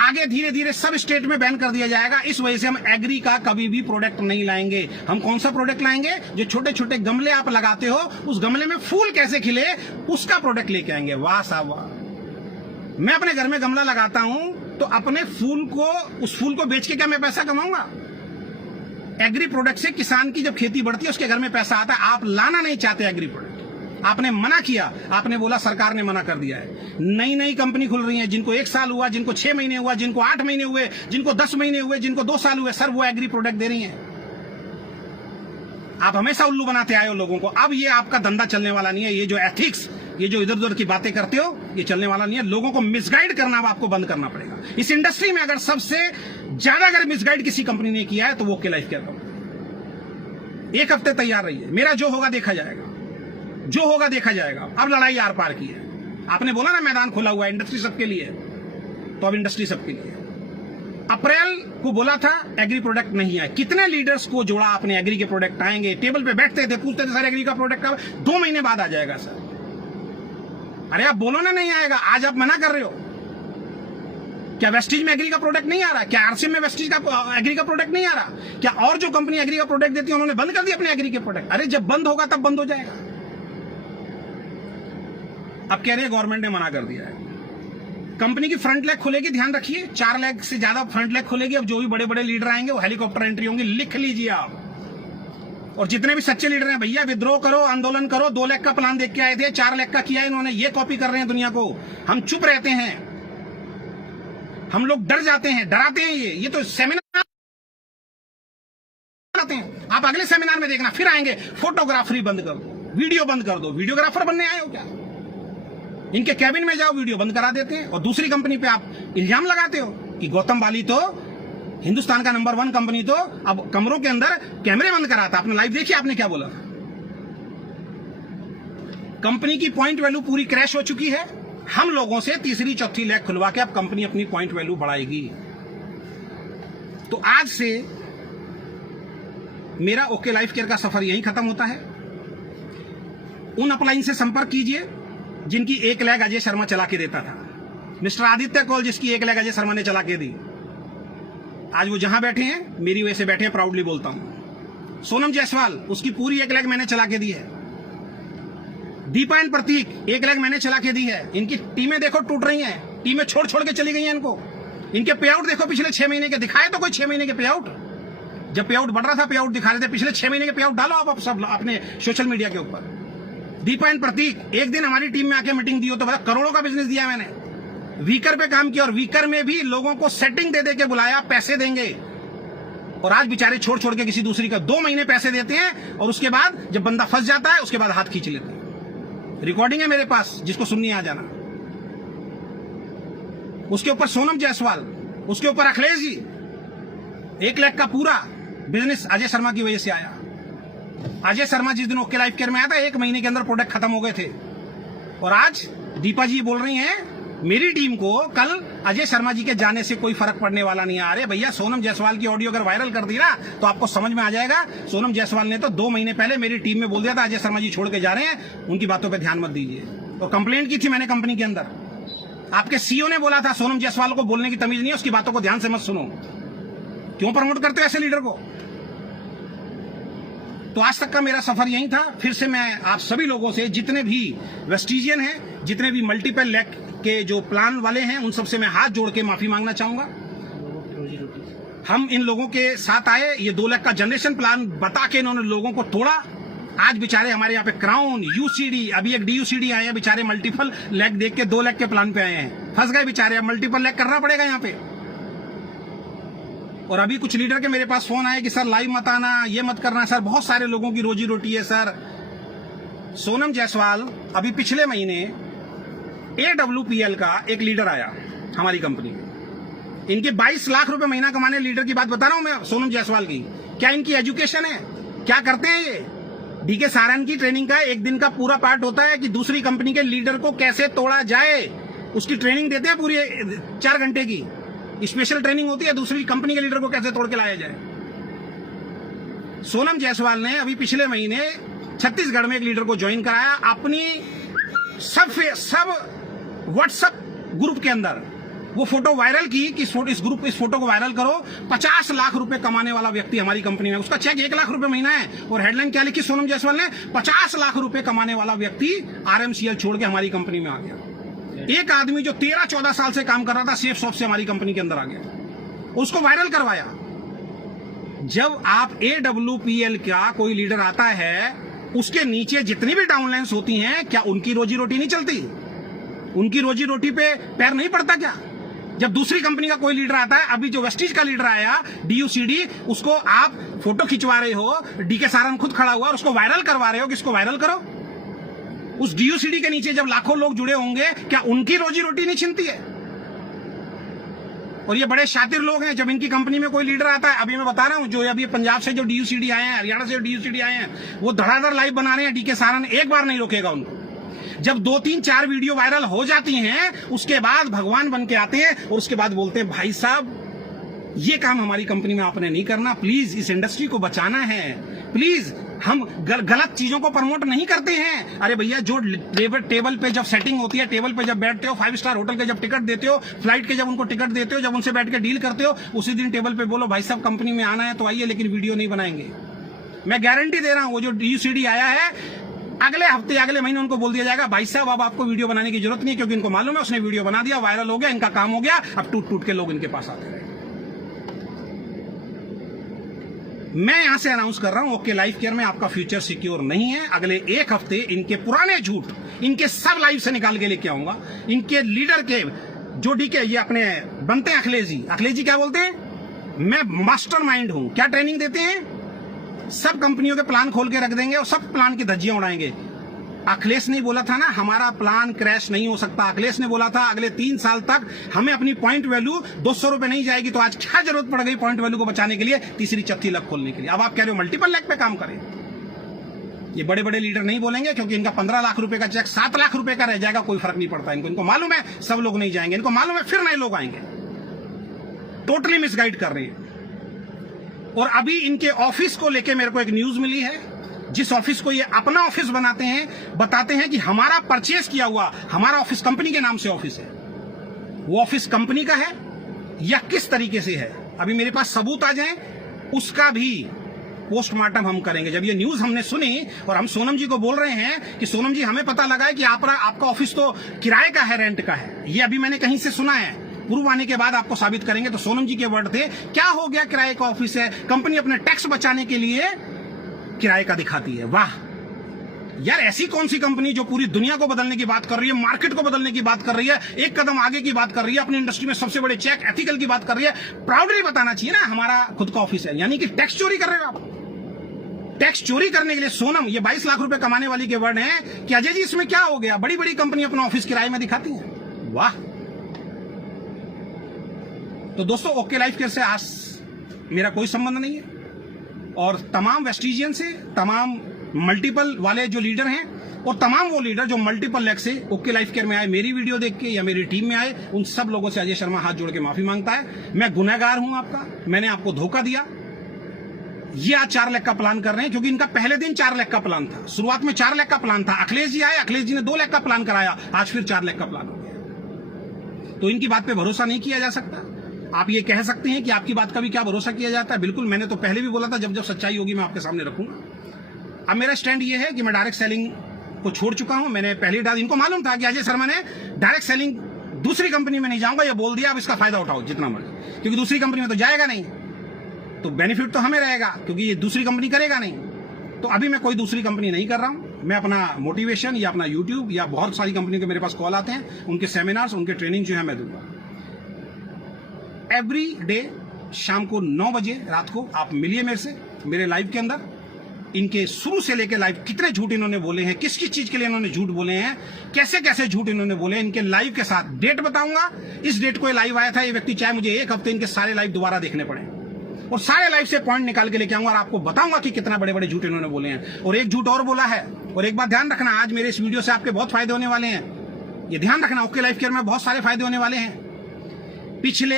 आगे धीरे धीरे सब स्टेट में बैन कर दिया जाएगा। इस वजह से हम एग्री का कभी भी प्रोडक्ट नहीं लाएंगे। हम कौन सा प्रोडक्ट लाएंगे? जो छोटे छोटे गमले आप लगाते हो, उस गमले में फूल कैसे खिले उसका प्रोडक्ट लेके आएंगे। वाह साहब वाह। मैं अपने घर में गमला लगाता हूं तो अपने फूल को, उस फूल को बेच के क्या मैं पैसा कमाऊंगा? एग्री प्रोडक्ट से किसान की जब खेती बढ़ती है उसके घर में पैसा आता है। आप लाना नहीं चाहते एग्री प्रोडक्ट, आपने मना किया, आपने बोला सरकार ने मना कर दिया है। नई नई कंपनी खुल रही है, जिनको 1 साल हुआ, जिनको 6 महीने हुआ, जिनको 8 महीने हुए, जिनको 10 महीने हुए, जिनको 2 साल हुए, सर वो एग्री प्रोडक्ट दे रही हैं। आप हमेशा उल्लू बनाते आए हो लोगों को। अब ये आपका धंधा चलने वाला नहीं है। ये जो एथिक्स, ये जो इधर उधर की बातें करते हो, ये चलने वाला नहीं है। लोगों को मिसगाइड करना अब आपको बंद करना पड़ेगा। इस इंडस्ट्री में अगर सबसे ज्यादा अगर मिसगाइड किसी कंपनी ने किया है तो वो ओके लाइफ केयर कंपनी। 1 हफ्ते तैयार रहिए, मेरा जो होगा देखा जाएगा, जो होगा देखा जाएगा। अब लड़ाई आर पार की है। आपने बोला ना मैदान खुला हुआ है, इंडस्ट्री सबके लिए, तो अब इंडस्ट्री सबके लिए। अप्रैल को बोला था एग्री प्रोडक्ट नहीं आए। कितने लीडर्स को जोड़ा आपने? एग्री के प्रोडक्ट आएंगे, टेबल पे बैठते थे, पूछते थे सर एग्री का प्रोडक्ट कब? 2 महीने बाद आ जाएगा सर। अरे आप बोलो ना नहीं आएगा, आज आप मना कर रहे हो। क्या वेस्टीज में एग्री का प्रोडक्ट नहीं आ रहा? क्या आरसीएम में वेस्टीज का एग्री का प्रोडक्ट नहीं आ रहा? क्या और जो कंपनी एग्री का प्रोडक्ट देती है उन्होंने बंद कर दिया अपने एग्री के प्रोडक्ट? अरे जब बंद होगा तब बंद हो जाएगा। अब कह रहे हैं गवर्नमेंट ने मना कर दिया है। कंपनी की फ्रंट लेग खुलेगी, ध्यान रखिए, 4 लाख से ज्यादा फ्रंट लेग खुलेगी। अब जो भी बड़े बड़े लीडर आएंगे वो हेलीकॉप्टर एंट्री होंगी, लिख लीजिए आप। और जितने भी सच्चे लीडर हैं भैया, विद्रोह करो, आंदोलन करो। 2 लाख का प्लान देख के आए थे, 4 लाख का किया है इन्होंने। ये कॉपी कर रहे हैं दुनिया को। हम चुप रहते हैं, हम लोग डर जाते हैं, डराते हैं। ये तो सेमिनार आते हैं। आप अगले सेमिनार में देखना फिर आएंगे, फोटोग्राफरी बंद कर दो, वीडियो बंद कर दो। वीडियोग्राफर बनने आए हो क्या? इनके कैबिन में जाओ, वीडियो बंद करा देते हैं। और दूसरी कंपनी पे आप इल्जाम लगाते हो कि गौतम बाली तो हिंदुस्तान का नंबर 1 कंपनी तो अब कमरों के अंदर कैमरे बंद कराता। आपने लाइव देखिए, आपने क्या बोला? कंपनी की पॉइंट वैल्यू पूरी क्रैश हो चुकी है। हम लोगों से तीसरी चौथी लैग खुलवा के अब कंपनी अपनी पॉइंट वैल्यू बढ़ाएगी। तो आज से मेरा ओके लाइफ केयर का सफर यहीं खत्म होता है। उन अपलाइन से संपर्क कीजिए जिनकी 1 लैग अजय शर्मा चला के देता था। मिस्टर आदित्य कौल जिसकी 1 लैग अजय शर्मा ने चला के दी, आज वो जहां बैठे हैं मेरी वजह से बैठे हैं, प्राउडली बोलता हूं। सोनम जायसवाल, उसकी पूरी 1 लैग मैंने चला के दी है। दीपा एंड प्रतीक 1 लैग मैंने चला के दी है। इनकी टीमें देखो टूट रही हैं, टीमें छोड़ छोड़ के चली गई हैं इनको। इनके पे आउट देखो पिछले 6 महीने के, दिखाए तो कोई 6 महीने के पे आउट? जब पे आउट बढ़ रहा था पे आउट दिखा रहे थे। पिछले 6 महीने के पे आउट डालो आप सब अपने सोशल मीडिया के ऊपर। दीपा एंड प्रतीक एक दिन हमारी टीम में आके मीटिंग दी हो तो बता, करोड़ों का बिजनेस दिया मैंने। वीकर पे काम किया और वीकर में भी लोगों को सेटिंग दे दे के बुलाया, पैसे देंगे। और आज बेचारे छोड़ छोड़ के किसी दूसरी का 2 महीने पैसे देते हैं और उसके बाद जब बंदा फंस जाता है उसके बाद हाथ खींच लेते हैं। रिकॉर्डिंग है मेरे पास, जिसको सुननी आ जाना। उसके ऊपर सोनम जायसवाल, उसके ऊपर अखिलेश जी। 1 लाख का पूरा बिजनेस अजय शर्मा की वजह से आया। अजय शर्मा जिस दिन ओके लाइफ केयर में आया था 1 महीने के अंदर प्रोडक्ट खत्म हो गए थे। और आज दीपा जी बोल रही हैं मेरी टीम को कल अजय शर्मा जी के जाने से कोई फर्क पड़ने वाला नहीं है। अरे भैया, सोनम जायसवाल की ऑडियो अगर वायरल कर दी ना तो आपको समझ में आ जाएगा। सोनम जायसवाल ने तो 2 महीने पहले मेरी टीम में बोल दिया था अजय शर्मा जी छोड़ के जा रहे हैं, उनकी बातों पे ध्यान मत दीजिए। और कंप्लेंट की थी मैंने कंपनी के अंदर। आपके सीईओ ने बोला था सोनम जायसवाल को बोलने की तमीज नहीं है, उसकी बातों को ध्यान से मत सुनो। क्यों प्रमोट करते हो ऐसे लीडर को? तो आज तक का मेरा सफर यही था। फिर से मैं आप सभी लोगों से, जितने भी वेस्टिजियन हैं, जितने भी मल्टीपल लैक के जो प्लान वाले हैं, उन सबसे मैं हाथ जोड़ के माफी मांगना चाहूंगा। हम इन लोगों के साथ आए, ये 2 लाख का जनरेशन प्लान बता के इन्होंने लोगों को तोड़ा। आज बेचारे हमारे यहाँ पे क्राउन, यूसीडी, अभी एक डीयूसीडी आए हैं, बेचारे मल्टीपल लैक देख के 2 लाख के प्लान पे आए हैं, फंस गए बेचारे। अब मल्टीपल लैक करना पड़ेगा यहाँ पे। और अभी कुछ लीडर के मेरे पास फोन आए कि सर लाइव मत आना, ये मत करना। सर बहुत सारे लोगों की रोजी रोटी है सर। सोनम जायसवाल अभी पिछले महीने AWPL का एक लीडर आया हमारी कंपनी में। इनके 22 लाख रुपए महीना कमाने लीडर की बात बता रहा हूं मैं, सोनम जायसवाल की। क्या इनकी एजुकेशन है? क्या करते हैं ये? डीके सारन की ट्रेनिंग का 1 दिन का पूरा पार्ट होता है कि दूसरी कंपनी के लीडर को कैसे तोड़ा जाए, उसकी ट्रेनिंग देते हैं पूरी 4 घंटे की स्पेशल ट्रेनिंग होती है, दूसरी कंपनी के लीडर को कैसे तोड़ के लाया जाए। सोनम जायसवाल ने अभी पिछले महीने छत्तीसगढ़ में एक लीडर को ज्वाइन कराया अपनी सब व्हाट्सएप ग्रुप के अंदर। वो फोटो वायरल की कि इस फोटो को वायरल करो। 50 लाख रुपए कमाने वाला व्यक्ति हमारी कंपनी में, उसका चेक 1 लाख रुपए महीना है। और हेडलाइन क्या लिखी सोनम जायसवाल ने? 50 लाख रुपए कमाने वाला व्यक्ति RMCL छोड़ के हमारी कंपनी में आ गया। एक आदमी जो 13-14 साल से काम कर रहा था सेफ शॉप से हमारी कंपनी के अंदर आ गया, उसको वायरल करवाया। जब आप AWPL का कोई लीडर आता है, उसके नीचे जितनी भी डाउनलाइंस होती हैं, क्या उनकी रोजी रोटी नहीं चलती? उनकी रोजी रोटी पे पैर नहीं पड़ता क्या? जब दूसरी कंपनी का कोई लीडर आता है, अभी जो वेस्टीज का लीडर आया DUCD, उसको आप फोटो खिंचवा रहे हो, डीके सारन खुद खड़ा हुआ और उसको वायरल करवा रहे हो। किसको वायरल करो? उस DUCD के नीचे जब लाखों लोग जुड़े होंगे, क्या उनकी रोजी रोटी नहीं छिनती है? और ये बड़े शातिर लोग हैं। जब इनकी कंपनी में कोई लीडर आता है, अभी मैं बता रहा हूं, जो अभी पंजाब से जो DUCD आए हैं, हरियाणा से जो DUCD आए हैं, वो धड़ाधड़ लाइव बना रहे हैं। डीके सारन एक बार नहीं रोकेगा उनको। जब 2, 3, 4 वीडियो वायरल हो जाती हैं, उसके बाद भगवान बन के आते हैं और उसके बाद बोलते हैं भाई साहब ये काम हमारी कंपनी में आपने नहीं करना, प्लीज इस इंडस्ट्री को बचाना है, प्लीज हम गलत चीजों को प्रमोट नहीं करते हैं। अरे भैया, जो टेबल पे जब सेटिंग होती है, टेबल पे जब बैठते हो, 5 स्टार होटल के जब टिकट देते हो, फ्लाइट के जब उनको टिकट देते हो, जब उनसे बैठ के डील करते हो, उसी दिन टेबल पे बोलो भाई साहब कंपनी में आना है तो आइए, लेकिन वीडियो नहीं बनाएंगे। मैं गारंटी दे रहा हूं, वो जो DUCD आया है, अगले हफ्ते, अगले महीने उनको बोल दिया जाएगा भाई साहब अब आपको वीडियो बनाने की जरूरत नहीं है, क्योंकि इनको मालूम है उसने वीडियो बना दिया, वायरल हो गया, इनका काम हो गया, अब टूट टूट के लोग इनके पास आते रहे। मैं यहां से अनाउंस कर रहा हूं, ओके लाइफ केयर में आपका फ्यूचर सिक्योर नहीं है। अगले 1 हफ्ते इनके पुराने झूठ, इनके सब लाइव से निकाल के लेके आऊंगा। इनके लीडर के जो डीके ये अपने बनते हैं अखिलेश जी क्या बोलते हैं? मैं मास्टरमाइंड हूं। क्या ट्रेनिंग देते हैं? सब कंपनियों के प्लान खोल के रख देंगे और सब प्लान की धज्जियां उड़ाएंगे। अखिलेश ने बोला था ना हमारा प्लान क्रैश नहीं हो सकता। अखिलेश ने बोला था अगले 3 साल तक हमें अपनी पॉइंट वैल्यू 200 रुपए नहीं जाएगी। तो आज क्या जरूरत पड़ गई पॉइंट वैल्यू को बचाने के लिए, तीसरी चौथी लैब खोलने के लिए? अब आप कह रहे हो मल्टीपल लैब पे काम करें। ये बड़े बड़े लीडर नहीं बोलेंगे, क्योंकि इनका 15 लाख रुपए का चेक 7 लाख रुपए का रह जाएगा, कोई फर्क नहीं पड़ता इनको मालूम है सब लोग नहीं जाएंगे, इनको मालूम है फिर नए लोग आएंगे। टोटली मिसगाइड कर रही है। और अभी इनके ऑफिस को लेके मेरे को एक न्यूज मिली है, जिस ऑफिस को ये अपना ऑफिस बनाते हैं, बताते हैं कि हमारा परचेज किया हुआ हमारा ऑफिस कंपनी के नाम से ऑफिस है, वो ऑफिस कंपनी का है या किस तरीके से है, अभी मेरे पास सबूत आ जाए उसका भी पोस्टमार्टम हम करेंगे। जब ये न्यूज हमने सुनी और हम सोनम जी को बोल रहे हैं कि सोनम जी हमें पता लगा है कि आपका ऑफिस तो किराए का है, रेंट का है, ये अभी मैंने कहीं से सुना है, प्रूव आने के बाद आपको साबित करेंगे। तो सोनम जी के वर्ड थे, क्या हो गया किराए का ऑफिस है, कंपनी अपने टैक्स बचाने के लिए किराए का दिखाती है। वाह यार, ऐसी कौन सी कंपनी जो पूरी दुनिया को बदलने की बात कर रही है, मार्केट को बदलने की बात कर रही है, एक कदम आगे की बात कर रही है, अपनी इंडस्ट्री में सबसे बड़े चेक एथिकल की बात कर रही है, प्राउडली बताना चाहिए ना हमारा खुद का ऑफिस है। यानी कि टैक्स चोरी कर रहे हो आप। टैक्स चोरी करने के लिए सोनम, ये 22 लाख रुपए कमाने वाली के वर्ड हैं कि अजय जी इसमें क्या हो गया, बड़ी बड़ी कंपनी अपना ऑफिस किराए में दिखाती है। वाह। तो दोस्तों, ओके लाइफ केयर से आज मेरा कोई संबंध नहीं है, और तमाम वेस्टिजियन से, तमाम मल्टीपल वाले जो लीडर हैं, और तमाम वो लीडर जो मल्टीपल लेग से ओके लाइफ केयर में आए, मेरी वीडियो देख के या मेरी टीम में आए, उन सब लोगों से अजय शर्मा हाथ जोड़ के माफी मांगता है। मैं गुनहगार हूं आपका, मैंने आपको धोखा दिया। ये आज 4 लाख का प्लान कर रहे हैं, क्योंकि इनका पहले दिन 4 लाख का प्लान था। शुरुआत में 4 लाख का प्लान था। अखिलेश जी आए, अखिलेश जी ने 2 लाख का प्लान कराया, आज फिर 4 लाख का प्लान हो गया। तो इनकी बात पे भरोसा नहीं किया जा सकता। आप ये कह सकते हैं कि आपकी बात का भी क्या भरोसा किया जाता है। बिल्कुल, मैंने तो पहले भी बोला था, जब जब सच्चाई होगी मैं आपके सामने रखूंगा। अब मेरा स्टैंड ये है कि मैं डायरेक्ट सेलिंग को छोड़ चुका हूं। मैंने पहले डाल, इनको मालूम था कि अजय शर्मा ने डायरेक्ट सेलिंग दूसरी कंपनी में नहीं जाऊंगा, ये बोल दिया। अब इसका फायदा उठाओ जितना मर्जी, क्योंकि दूसरी कंपनी में तो जाएगा नहीं, तो बेनिफिट तो हमें रहेगा, क्योंकि ये दूसरी कंपनी करेगा नहीं। तो अभी मैं कोई दूसरी कंपनी नहीं कर रहा हूं। मैं अपना मोटिवेशन या अपना यूट्यूब या बहुत सारी कंपनी के मेरे पास कॉल आते हैं, उनके सेमिनार्स, उनके ट्रेनिंग जो है मैं दूंगा। एवरी डे शाम को 9 बजे रात को आप मिलिए मेरे से, मेरे लाइव के अंदर। इनके शुरू से लेकर लाइव कितने झूठ इन्होंने बोले हैं, किस किस चीज के लिए इन्होंने झूठ बोले हैं, कैसे कैसे झूठ इन्होंने बोले, इनके लाइव के साथ डेट बताऊंगा। इस डेट को ये लाइव आया था ये व्यक्ति, चाहे मुझे 1 हफ्ते इनके सारे लाइव दोबारा देखने पड़े, और सारे लाइव से पॉइंट निकाल के लेके आऊंगा और आपको बताऊंगा कि कितना बड़े बड़े झूठ इन्होंने बोले हैं। और एक झूठ और बोला है, और एक बात ध्यान रखना, आज मेरे इस वीडियो से आपके बहुत फायदे होने वाले हैं। ये ध्यान रखना, ओके लाइफ केयर में बहुत सारे फायदे होने वाले हैं। पिछले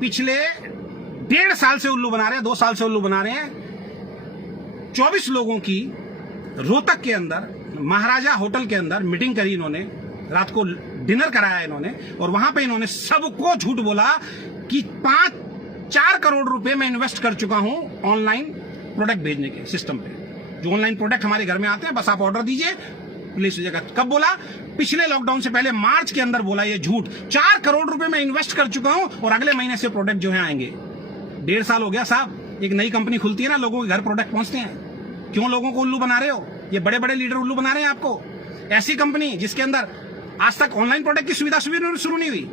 1.5 साल से उल्लू बना रहे हैं, 2 साल से उल्लू बना रहे हैं। 24 लोगों की रोहतक के अंदर महाराजा होटल के अंदर मीटिंग करी इन्होंने, रात को डिनर कराया इन्होंने, और वहां पे इन्होंने सबको झूठ बोला कि 4 करोड़ रुपए मैं इन्वेस्ट कर चुका हूं ऑनलाइन प्रोडक्ट भेजने के सिस्टम पे। जो ऑनलाइन प्रोडक्ट हमारे घर में आते हैं, बस आप ऑर्डर दीजिए, प्लीज लीजिएगा। कब बोला? पिछले लॉकडाउन से पहले मार्च के अंदर बोला ये झूठ। 4 करोड़ रुपए मैं इन्वेस्ट कर चुका हूं और अगले महीने से प्रोडक्ट जो है आएंगे। 1.5 साल हो गया साहब। एक नई कंपनी खुलती है ना, लोगों के घर प्रोडक्ट पहुंचते हैं। क्यों लोगों को उल्लू बना रहे हो? ये बड़े बड़े लीडर उल्लू बना रहे हैं आपको। ऐसी कंपनी जिसके अंदर आज तक ऑनलाइन प्रोडक्ट की सुविधा शुरू नहीं हुई,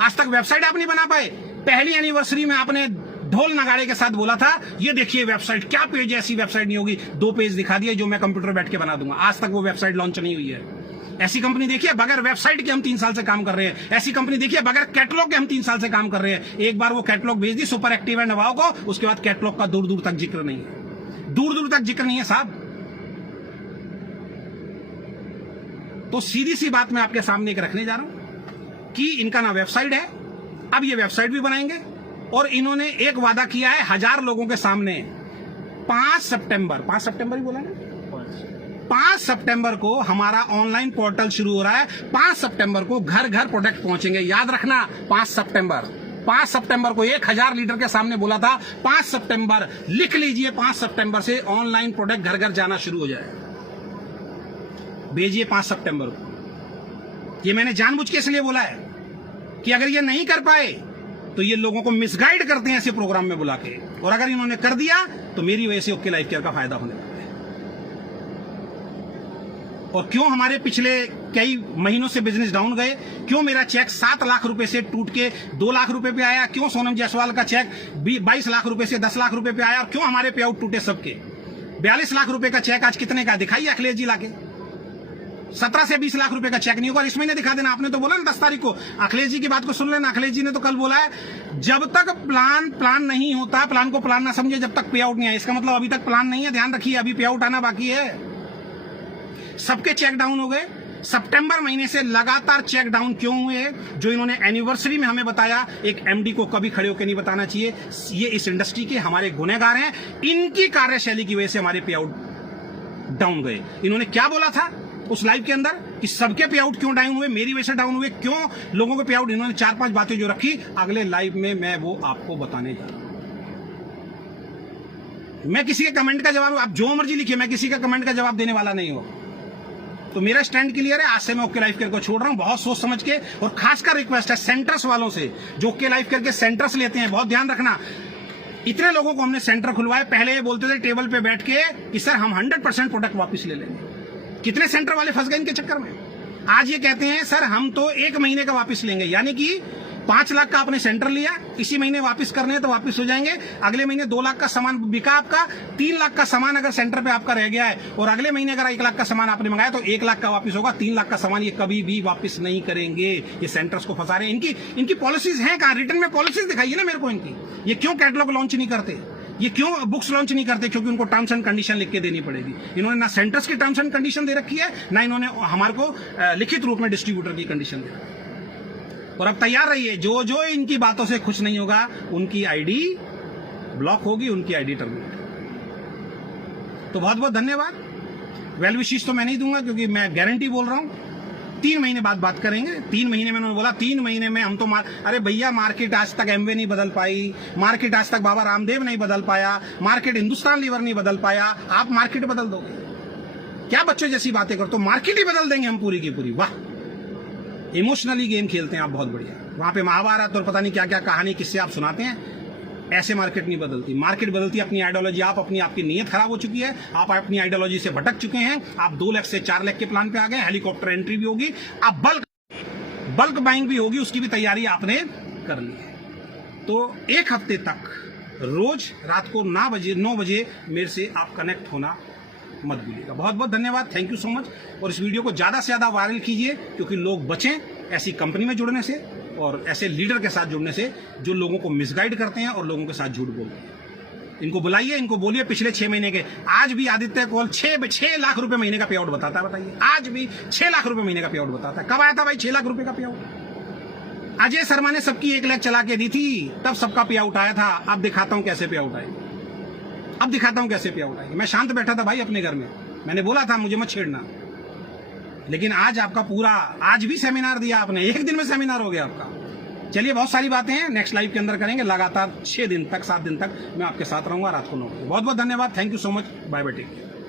आज तक वेबसाइट आप नहीं बना पाए। पहली एनिवर्सरी में आपने ढोल नगाड़े के साथ बोला था, ये देखिए वेबसाइट, क्या पेज, ऐसी वेबसाइट नहीं होगी। 2 पेज दिखा दिए जो मैं कंप्यूटर बैठ के बना दूंगा। आज तक वो वेबसाइट लॉन्च नहीं हुई है। ऐसी कंपनी देखिए बगैर वेबसाइट के हम 3 साल से काम कर रहे हैं। ऐसी कंपनी देखिए बगैर कैटलॉग के हम 3 साल से काम कर रहे हैं। एक बार वो कैटलॉग भेज दी सुपर एक्टिव एंड वाओ को, उसके बाद कैटलॉग का दूर दूर तक जिक्र नहीं है, दूर दूर तक जिक्र नहीं है साहब। तो सीधी सी बात मैं आपके सामने एक रखने जा रहा हूं कि इनका ना वेबसाइट है, अब ये वेबसाइट भी बनाएंगे। और इन्होंने एक वादा किया है 1000 लोगों के सामने, 5 सितंबर ही बोला ना, 5 सितंबर को हमारा ऑनलाइन पोर्टल शुरू हो रहा है। 5 सितंबर को घर घर प्रोडक्ट पहुंचेंगे। याद रखना, 5 सितंबर को 1000 लीडर के सामने बोला था। 5 सितंबर लिख लीजिए, 5 सितंबर से ऑनलाइन प्रोडक्ट घर घर जाना शुरू हो जाए। भेजिए 5 सितंबर को। ये मैंने जानबूझ के इसलिए बोला है कि अगर ये नहीं कर पाए तो ये लोगों को मिसगाइड करते हैं ऐसे प्रोग्राम में बुला के, और अगर इन्होंने कर दिया तो मेरी वजह से ओके लाइफ केयर का फायदा होने वाला है। और क्यों हमारे पिछले कई महीनों से बिजनेस डाउन गए, क्यों मेरा चेक 7 लाख रुपए से टूट के 2 लाख रुपए पे आया, क्यों सोनम जायसवाल का चेक 22 लाख रुपए से 10 लाख रुपए पे आया, और क्यों हमारे पे आउट टूटे सबके। 42 लाख रुपए का चेक आज कितने का दिखाइए अखिलेश जी लाके। 17 से 20 लाख रुपए का चेक नहीं होगा, इस महीने दिखा देना। आपने तो बोला ना 10 तारीख को, अखिलेश जी की बात को सुन लेना। अखिलेश जी ने तो कल बोला है, जब तक प्लान नहीं होता, प्लान को प्लान ना समझे जब तक पे आउट नहीं आए। इसका मतलब अभी तक प्लान नहीं है, ध्यान रखिए, अभी पे आउट आना बाकी है। सबके चेक डाउन हो गए। सितंबर महीने से लगातार चेक डाउन क्यों हुए? जो इन्होंने एनिवर्सरी में हमें बताया, एक एमडी को कभी खड़े होकर नहीं बताना चाहिए। ये इस इंडस्ट्री के हमारे गुनहगार हैं, इनकी कार्यशैली की वजह से हमारे पे आउट डाउन गए। इन्होंने क्या बोला था उस लाइव के अंदर कि सबके पे आउट क्यों डाउन हुए, मेरी वजह से डाउन हुए, क्यों लोगों के पे आउट। इन्होंने 4-5 बातें जो रखी, अगले लाइव में मैं वो आपको बताने जा रहा हूं। मैं किसी के कमेंट का जवाब, आप जो मर्जी लिखिए, मैं किसी का कमेंट का जवाब देने वाला नहीं हूं। तो मेरा स्टैंड क्लियर है। आज से मैं ओके लाइफ केयर को छोड़ रहा हूं, बहुत सोच समझ के। और खासकर रिक्वेस्ट है सेंटर्स वालों से, जो ओके लाइफ केयर के सेंटर्स लेते हैं, बहुत ध्यान रखना। इतने लोगों को हमने सेंटर खुलवाए, पहले ये बोलते थे टेबल पे बैठ के कि सर हम 100% प्रोडक्ट वापस ले लेंगे। कितने सेंटर वाले फंस गए इनके चक्कर में। आज ये कहते हैं सर हम तो 1 महीने का वापस लेंगे, यानी कि 5 लाख का आपने सेंटर लिया, इसी महीने वापस करने हैं तो वापस हो जाएंगे। अगले महीने 2 लाख का सामान बिका आपका, 3 लाख का सामान अगर सेंटर पे आपका रह गया है, और अगले महीने अगर 1 लाख का सामान आपने मंगाया तो 1 लाख का वापस होगा। 3 लाख का सामान ये कभी भी वापस नहीं करेंगे। ये सेंटर्स को फंसा रहे हैं। इनकी पॉलिसीज हैं कहां? रिटर्न में पॉलिसीज दिखाइए ना मेरे को इनकी। ये क्यों कैटलॉग लॉन्च नहीं करते? ये क्यों बुक्स लॉन्च नहीं करते? क्योंकि उनको टर्म्स एंड कंडीशन लिख के देनी पड़ेगी। इन्होंने ना सेंटर्स की टर्म्स एंड कंडीशन दे रखी है, ना इन्होंने हमारे को लिखित रूप में डिस्ट्रीब्यूटर की कंडीशन दे रखी है। और अब तैयार रहिए, जो जो इनकी बातों से खुश नहीं होगा उनकी आईडी ब्लॉक होगी, उनकी आईडी टर्मिनेट। तो बहुत बहुत धन्यवाद। वेल विशेष तो मैं नहीं दूंगा क्योंकि मैं गारंटी बोल रहा हूं 3 महीने बाद बात करेंगे। 3 महीने में उन्होंने बोला 3 महीने में हम तो अरे भैया मार्केट आज तक एमवे नहीं बदल पाई, मार्केट आज तक बाबा रामदेव नहीं बदल पाया, मार्केट हिंदुस्तान लीवर नहीं बदल पाया, आप मार्केट बदल दोगे? क्या बच्चों जैसी बातें करते हो? मार्केट ही बदल देंगे हम पूरी की पूरी। वाह, इमोशनली गेम खेलते हैं आप, बहुत बढ़िया। वहां पे महाभारत और पता नहीं क्या क्या कहानी किससे आप सुनाते हैं। ऐसे मार्केट नहीं बदलती। मार्केट बदलती है अपनी आइडियोलॉजी। आप अपनी आपकी नीयत खराब हो चुकी है, आप अपनी आइडियोलॉजी से भटक चुके हैं। आप 2 लाख से 4 लाख के प्लान पे आ गए। हेलीकॉप्टर एंट्री भी होगी, आप बल्क बाइंग भी होगी, उसकी भी तैयारी आपने कर ली है। तो 1 हफ्ते तक रोज रात को 9 बजे मेरे से आप कनेक्ट होना मत भूलिएगा। बहुत बहुत धन्यवाद, थैंक यू सो मच। और इस वीडियो को ज्यादा से ज्यादा वायरल कीजिए क्योंकि लोग बचें ऐसी कंपनी में जुड़ने से और ऐसे लीडर के साथ जुड़ने से जो लोगों को मिसगाइड करते हैं और लोगों के साथ झूठ बोलते हैं। इनको बुलाइए, इनको बोलिए पिछले 6 महीने के। आज भी आदित्य कॉल 6 लाख रुपए महीने का पे आउट बताता है। बताइए, आज भी 6 लाख रुपए महीने का पे आउट बताता है। कब आया था भाई 6 लाख रुपए का पे आउट? अजय शर्मा ने सबकी 1 लाख चला के दी थी, तब सबका पे आउट आया था। अब दिखाता हूं कैसे पे आउट आए, अब दिखाता हूं कैसे पे आउट आए। मैं शांत बैठा था भाई अपने घर में, मैंने बोला था मुझे मत छेड़ना, लेकिन आज आपका पूरा, आज भी सेमिनार दिया आपने, 1 दिन में सेमिनार हो गया आपका। चलिए, बहुत सारी बातें हैं, नेक्स्ट लाइव के अंदर करेंगे। लगातार 6 दिन तक 7 दिन तक मैं आपके साथ रहूंगा रात को 9 बजे। बहुत बहुत धन्यवाद, thank you so much, bye bye, take care.